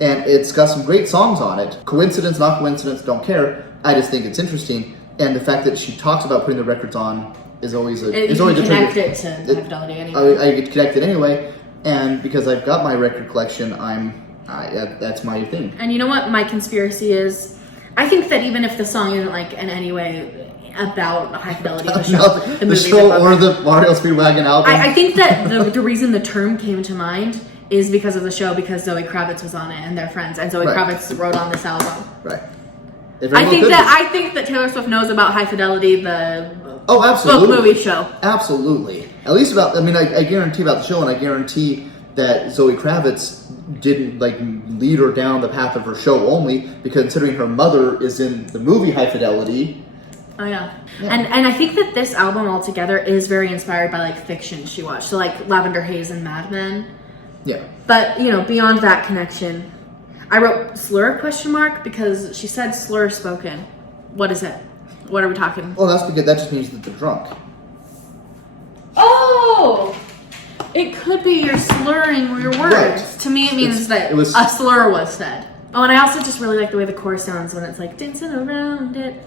and it's got some great songs on it. Coincidence, not coincidence, don't care. I just think it's interesting, and the fact that she talks about putting the records on is always a trigger. Connect it to High Fidelity anyway. I get connected anyway, and because I've got my record collection, that's my thing. And you know what my conspiracy is? I think that even if the song isn't like in any way about High Fidelity, the show, the show or the REO Speedwagon album. I think that the reason the term came to mind is because of the show, because Zoe Kravitz was on it and they're friends, and Zoe Kravitz wrote on this album. Right. I think that Taylor Swift knows about High Fidelity, the absolutely. book, movie, show. Absolutely. At least about. I mean, I guarantee about the show, and I guarantee that Zoe Kravitz didn't lead her down the path of her show only, because considering her mother is in the movie High Fidelity. Oh yeah. And I think that this album altogether is very inspired by fiction she watched. So Lavender Haze and Mad Men. Yeah. But, you know, beyond that connection, I wrote slur ? Because she said slur spoken. What is it? What are we talking? Well, that's because that just means that they're drunk. Oh! It could be you're slurring your words. Right. To me, it means that a slur was said. Oh, and I also just really like the way the chorus sounds when it's like dancing around it.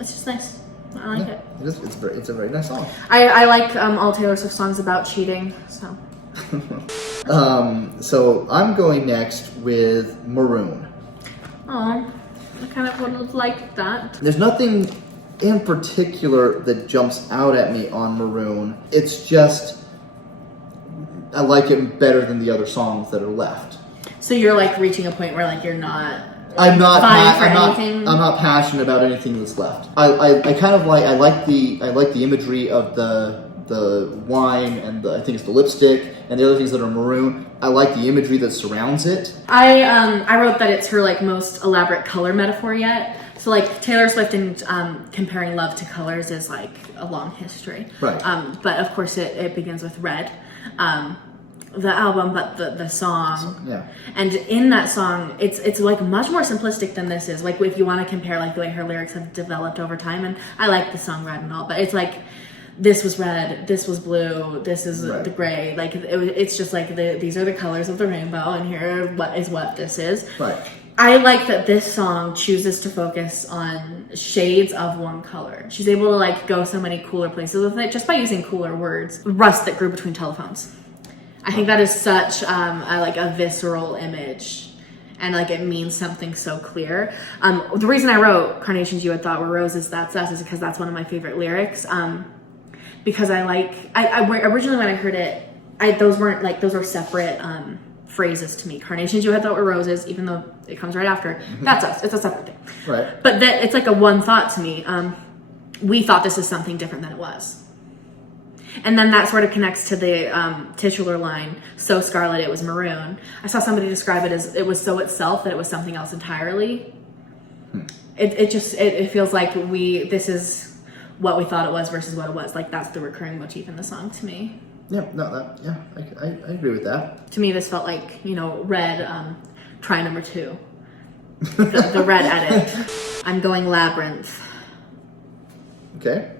It's just nice. I like it. It is. It's a very nice song. I like all Taylor Swift songs about cheating, so. So I'm going next with Maroon. Oh, I kind of would have liked that. There's nothing in particular that jumps out at me on Maroon. It's just, I like it better than the other songs that are left. So you're like reaching a point where like you're not. I'm not passionate about anything that's left. I kind of like the imagery of the wine and I think it's the lipstick and the other things that are maroon. I like the imagery that surrounds it. I wrote that it's her like most elaborate color metaphor yet. So like Taylor Swift and comparing love to colors is like a long history. Right. But of course it begins with red. The album, but the song. Yeah. And in that song, it's like much more simplistic than this is. Like if you want to compare like the way her lyrics have developed over time, and I like the song Red and all, but it's like this was red, this was blue, this is the gray. Like it's just like these are the colors of the rainbow, and here what this is. Right. I like that this song chooses to focus on shades of one color. She's able to like go so many cooler places with it just by using cooler words. Rust that grew between telephones. I think that is such a visceral image, and like it means something so clear. The reason I wrote "Carnations You Had Thought Were Roses, That's Us" is because that's one of my favorite lyrics. Because originally when I heard it, those were separate phrases to me. "Carnations You Had Thought Were Roses," even though it comes right after, "That's Us." It's a separate thing. Right. But that it's like a one thought to me. We thought this is something different than it was. And then that sort of connects to the titular line, "So scarlet it was maroon." I saw somebody describe it as it was so itself that it was something else entirely. It feels like this is what we thought it was versus what it was. Like that's the recurring motif in the song to me. Yeah, I agree with that. To me, this felt like, red, try number 2. The red edit. I'm going Labyrinth. Okay.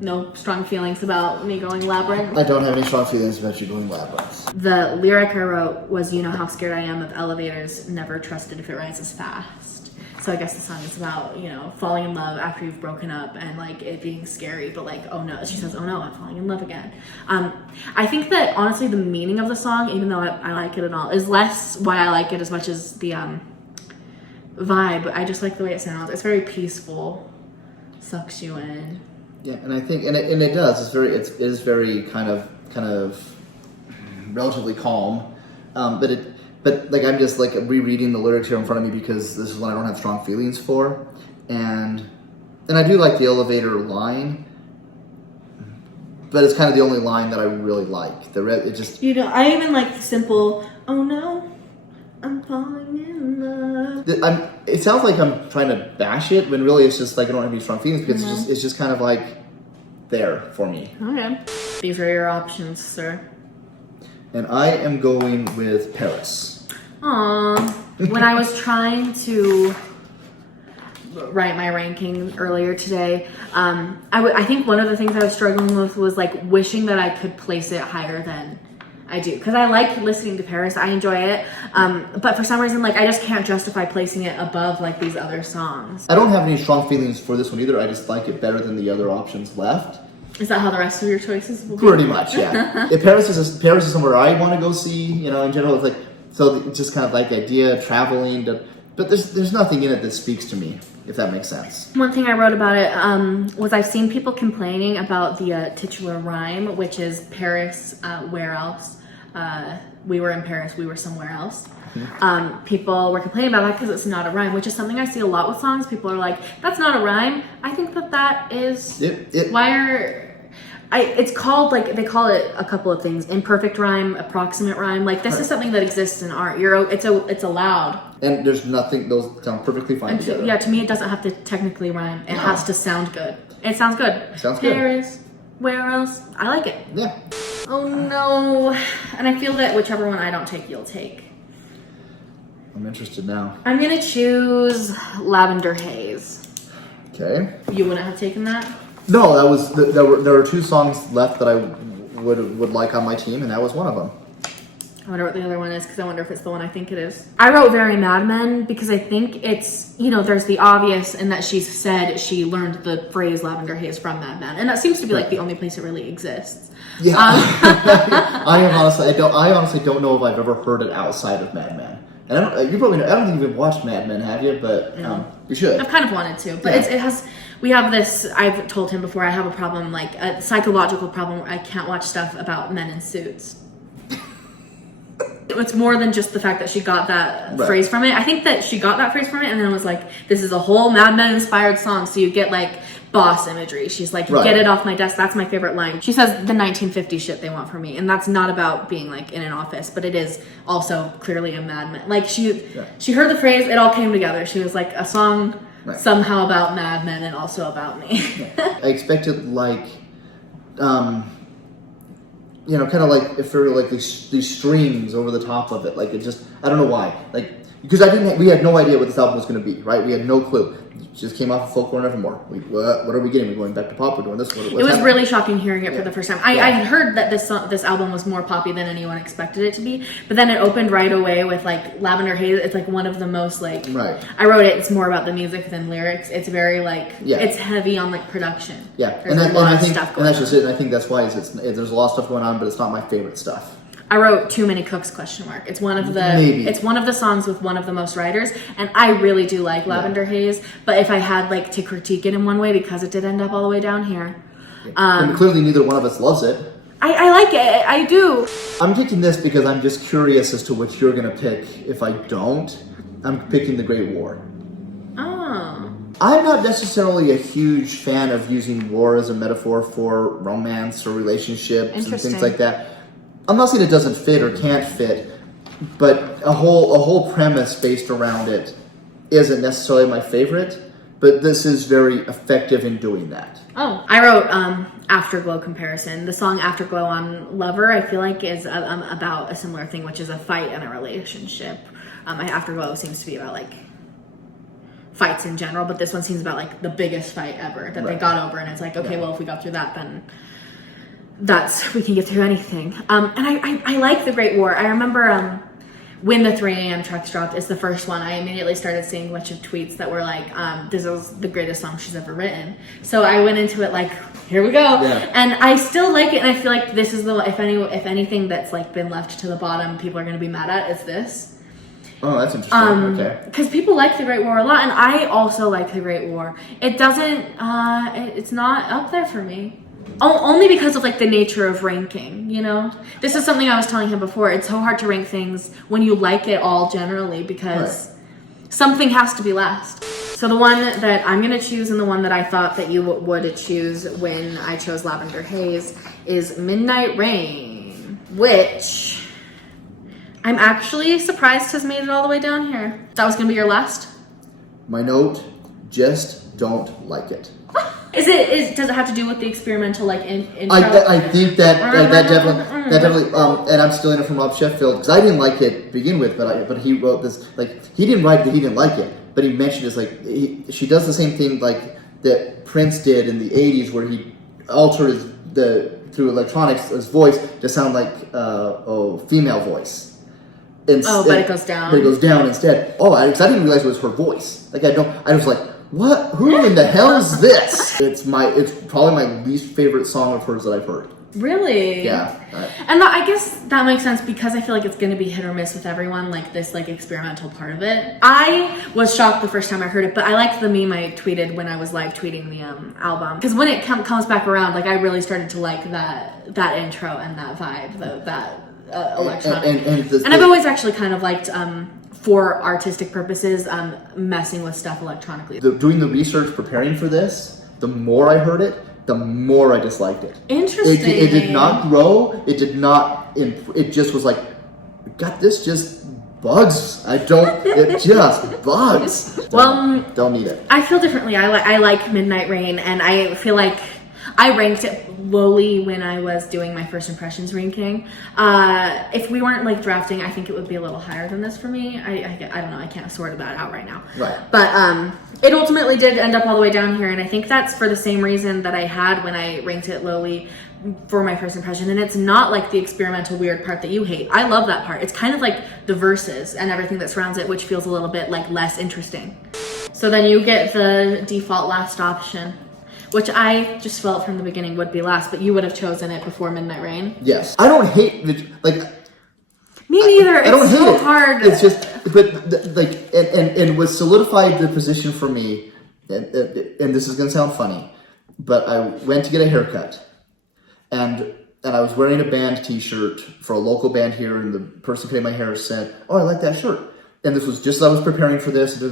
No strong feelings about me going Labyrinth. I don't have any strong feelings about you going Labyrinth. The lyric I wrote was, "You know how scared I am of elevators, never trusted if it rises fast." So I guess the song is about, falling in love after you've broken up and like it being scary, but like, oh no, she says, "Oh no, I'm falling in love again." I think that honestly the meaning of the song, even though I like it and all, is less why I like it as much as the vibe. I just like the way it sounds. It's very peaceful, sucks you in. Yeah, and I think, and it does. It is very kind of relatively calm, but like I'm just like rereading the lyrics here in front of me because this is one I don't have strong feelings for, and I do like the elevator line, but it's kind of the only line that I really like. It just I even like the simple, "Oh no, I'm falling in love." It sounds like I'm trying to bash it, when really it's just like I don't have any strong feelings because it's just kind of like there for me. Okay. These are your options, sir. And I am going with Paris. Aww. When I was trying to write my ranking earlier today, I think one of the things I was struggling with was like wishing that I could place it higher than I do, because I like listening to Paris. I enjoy it, but for some reason, like I just can't justify placing it above like these other songs. I don't have any strong feelings for this one either. I just like it better than the other options left. Is that how the rest of your choices will be? Pretty much, yeah. If Paris is somewhere I want to go see, in general, it's like, so it's just kind of like the idea of traveling, but there's nothing in it that speaks to me, if that makes sense. One thing I wrote about it was I've seen people complaining about the titular rhyme, which is Paris, where else? We were in Paris, we were somewhere else. Mm-hmm. People were complaining about that because it's not a rhyme, which is something I see a lot with songs. People are like, "That's not a rhyme." I think that is. It's called, like, they call it a couple of things: imperfect rhyme, approximate rhyme. Like this is something that exists in art. It's allowed. And there's nothing; those sound perfectly fine together. Yeah, to me, it doesn't have to technically rhyme. It has to sound good. It sounds good. It sounds good. Paris, where else? I like it. Yeah. Oh no. And I feel that whichever one I don't take, you'll take. I'm interested now. I'm gonna choose Lavender Haze. Okay. You wouldn't have taken that? No, that was there were 2 songs left that I would like on my team, and that was one of them. I wonder what the other one is, because I wonder if it's the one I think it is. I wrote Very Mad Men because I think it's, you know, there's the obvious in that she's said she learned the phrase Lavender Haze from Mad Men, and that seems to be like the only place it really exists. Yeah. I honestly don't know if I've ever heard it outside of Mad Men. And I don't think you've even watched Mad Men, have you? But you should. I've kind of wanted to, but it has. We have this. I've told him before. I have a problem, like a psychological problem, where I can't watch stuff about men in suits. It's more than just the fact that she got that phrase from it. I think that she got that phrase from it, and then was like, "This is a whole Mad Men inspired song." So you get like boss imagery. She's like, "Get it off my desk." That's my favorite line. She says the 1950s shit they want from me, and that's not about being like in an office, but it is also clearly a Mad Men. Like she heard the phrase, it all came together. She was like a song somehow about Mad Men and also about me. I expected like. You know, kind of like if there were like these strings over the top of it, like it just, I don't know why, like, because we had no idea what this album was going to be, right? We had no clue. It just came off of Folklore Nevermore. What are we getting? We're going back to pop. We're doing this. It was really shocking hearing it for the first time. I had heard that this album was more poppy than anyone expected it to be, but then it opened right away with like Lavender Haze. It's like one of the most like. Right. I wrote it. It's more about the music than lyrics. It's very like. Yeah. It's heavy on like production. Yeah, and that's just it. And I think that's why there's a lot of stuff going on, but it's not my favorite stuff. I wrote Too Many Cooks ? It's one of the songs with one of the most writers, and I really do like Lavender Haze. But if I had like to critique it in one way, because it did end up all the way down here, and clearly neither one of us loves it. I like it. I do. I'm picking this because I'm just curious as to what you're gonna pick. If I don't, I'm picking The Great War. Oh. I'm not necessarily a huge fan of using war as a metaphor for romance or relationships and things like that. I'm not saying it doesn't fit or can't fit, but a whole premise based around it isn't necessarily my favorite, but this is very effective in doing that. Oh, I wrote Afterglow comparison. The song Afterglow on Lover, I feel like is about a similar thing, which is a fight in a relationship. Afterglow seems to be about like fights in general, but this one seems about like the biggest fight ever that they got over, and it's like, okay, well, if we got through that, then we can get through anything. And I like The Great War. I remember when the 3 a.m. tracks dropped, it's the first one. I immediately started seeing a bunch of tweets that were like, this is the greatest song she's ever written. So I went into it like, here we go. Yeah. And I still like it, and I feel like this is the if anything that's like been left to the bottom, people are going to be mad at, is this. Oh, that's interesting. Okay. Because people like The Great War a lot, and I also like The Great War. It doesn't, it's not up there for me. Only because of like the nature of ranking, you know? This is something I was telling him before. It's so hard to rank things when you like it all generally, because something has to be last. So the one that I'm going to choose, and the one that I thought that you would choose when I chose Lavender Haze, is Midnight Rain, which I'm actually surprised has made it all the way down here. That was going to be your last? My note, just don't like it. Does it have to do with the experimental like intro? I think that definitely and I'm stealing it from Rob Sheffield, because I didn't like it to begin with, but he wrote this, like, he didn't write that he didn't like it, but he mentioned it's like she does the same thing like that Prince did in the 80s, where he altered through electronics his voice to sound like female voice. But it goes down. But it goes down instead. Because I didn't realize it was her voice. Like I was like, what? Who in the hell is this? It's probably my least favorite song of hers that I've heard. Really? Yeah. And I guess that makes sense, because I feel like it's going to be hit or miss with everyone, like this like experimental part of it. I was shocked the first time I heard it, but I liked the meme I tweeted when I was live tweeting the album, because when it comes back around, like I really started to like that intro and that vibe, that electronic. And I've always actually kind of liked for artistic purposes, messing with stuff electronically. Doing the research, preparing for this, the more I heard it, the more I disliked it. Interesting. It did not grow. It did not. It just was like, God, this just bugs. It just bugs. Don't need it. I feel differently. I like Midnight Rain, and I feel like I ranked it lowly when I was doing my first impressions ranking. If we weren't like drafting, I think it would be a little higher than this for me. I don't know. I can't sort that out right now. Right. But it ultimately did end up all the way down here, and I think that's for the same reason that I had when I ranked it lowly for my first impression. And it's not like the experimental weird part that you hate. I love that part. It's kind of like the verses and everything that surrounds it, which feels a little bit like less interesting. So then you get the default last option, which I just felt from the beginning would be last, but you would have chosen it before Midnight Rain. Yes. I don't hate like. Me neither. I don't it's hate so it. hard. It's just, and what solidified the position for me, and this is gonna sound funny, but I went to get a haircut, and I was wearing a band T-shirt for a local band here, and the person cutting my hair said, "Oh, I like that shirt," and this was just as I was preparing for this,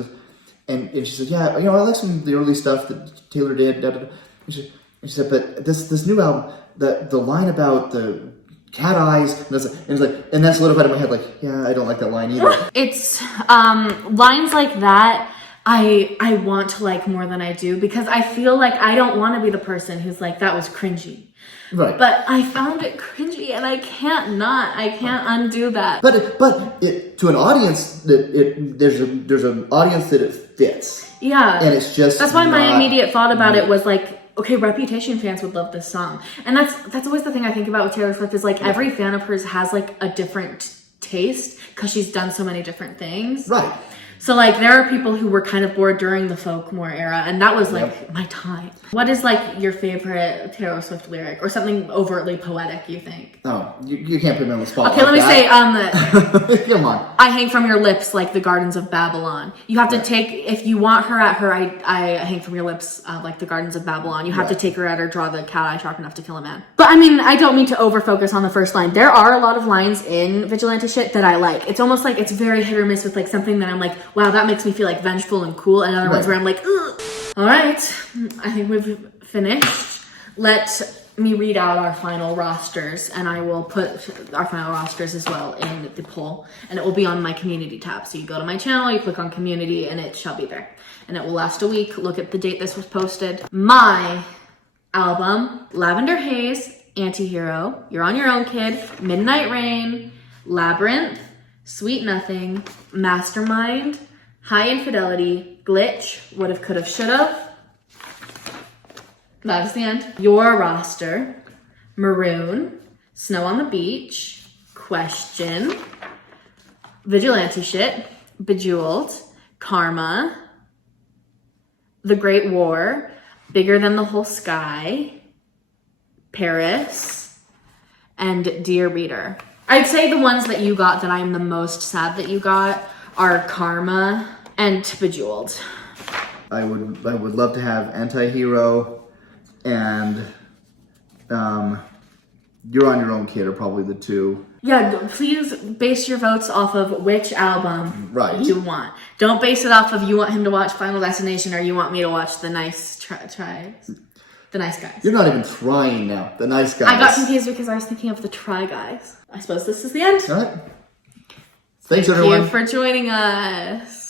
and she said, "Yeah, I like some of the early stuff that Taylor did." And she said, "But this new album, the line about the cat eyes," and that solidified in my head, like, yeah, I don't like that line either. It's lines like that I want to like more than I do, because I feel like I don't want to be the person who's like, that was cringy. Right. But I found it cringy, and I can't undo that. But to an audience there's an audience that it fits. Yeah. And it's just that's why my immediate thought about it was like, okay, Reputation fans would love this song. And that's always the thing I think about with Taylor Swift is like every fan of hers has like a different taste because she's done so many different things. Right. So like there are people who were kind of bored during the folkmore era, and that was like my time. What is like your favorite Taylor Swift lyric or something overtly poetic you think? Oh, you can't put me on the spot. Okay, like let me say come on. I hang from your lips like the gardens of Babylon. You have to take, if you want her at her, I hang from your lips like the gardens of Babylon. You have to take her at her, draw the cat eye sharp enough to kill a man. But I mean, I don't mean to over focus on the first line. There are a lot of lines in Vigilante Shit that I like. It's almost like it's very hit or miss with like something that I'm like, wow, that makes me feel like vengeful and cool, and other ones where I'm like, ugh. All right, I think we've finished. Let me read out our final rosters, and I will put our final rosters as well in the poll, and it will be on my community tab. So you go to my channel, you click on community, and it shall be there. And it will last a week. Look at the date this was posted. My album, Lavender Haze, Antihero, You're on Your Own Kid, Midnight Rain, Labyrinth, Sweet Nothing, Mastermind, High Infidelity, Glitch, Would've, Could've, Should've. That is the end. Your roster, Maroon, Snow on the Beach, Question, Vigilante Shit, Bejeweled, Karma, The Great War, Bigger Than the Whole Sky, Paris, and Dear Reader. I'd say the ones that you got that I'm the most sad that you got are Karma and Bejeweled. I would love to have Antihero and You're on Your Own Kid are probably the two. Yeah, please base your votes off of which album you want. Don't base it off of you want him to watch Final Destination or you want me to watch The Nice The Nice Guys. You're not even trying now. The Nice Guys. I got confused because I was thinking of the Try Guys. I suppose this is the end. All right. Thanks, everyone. Thank you for joining us.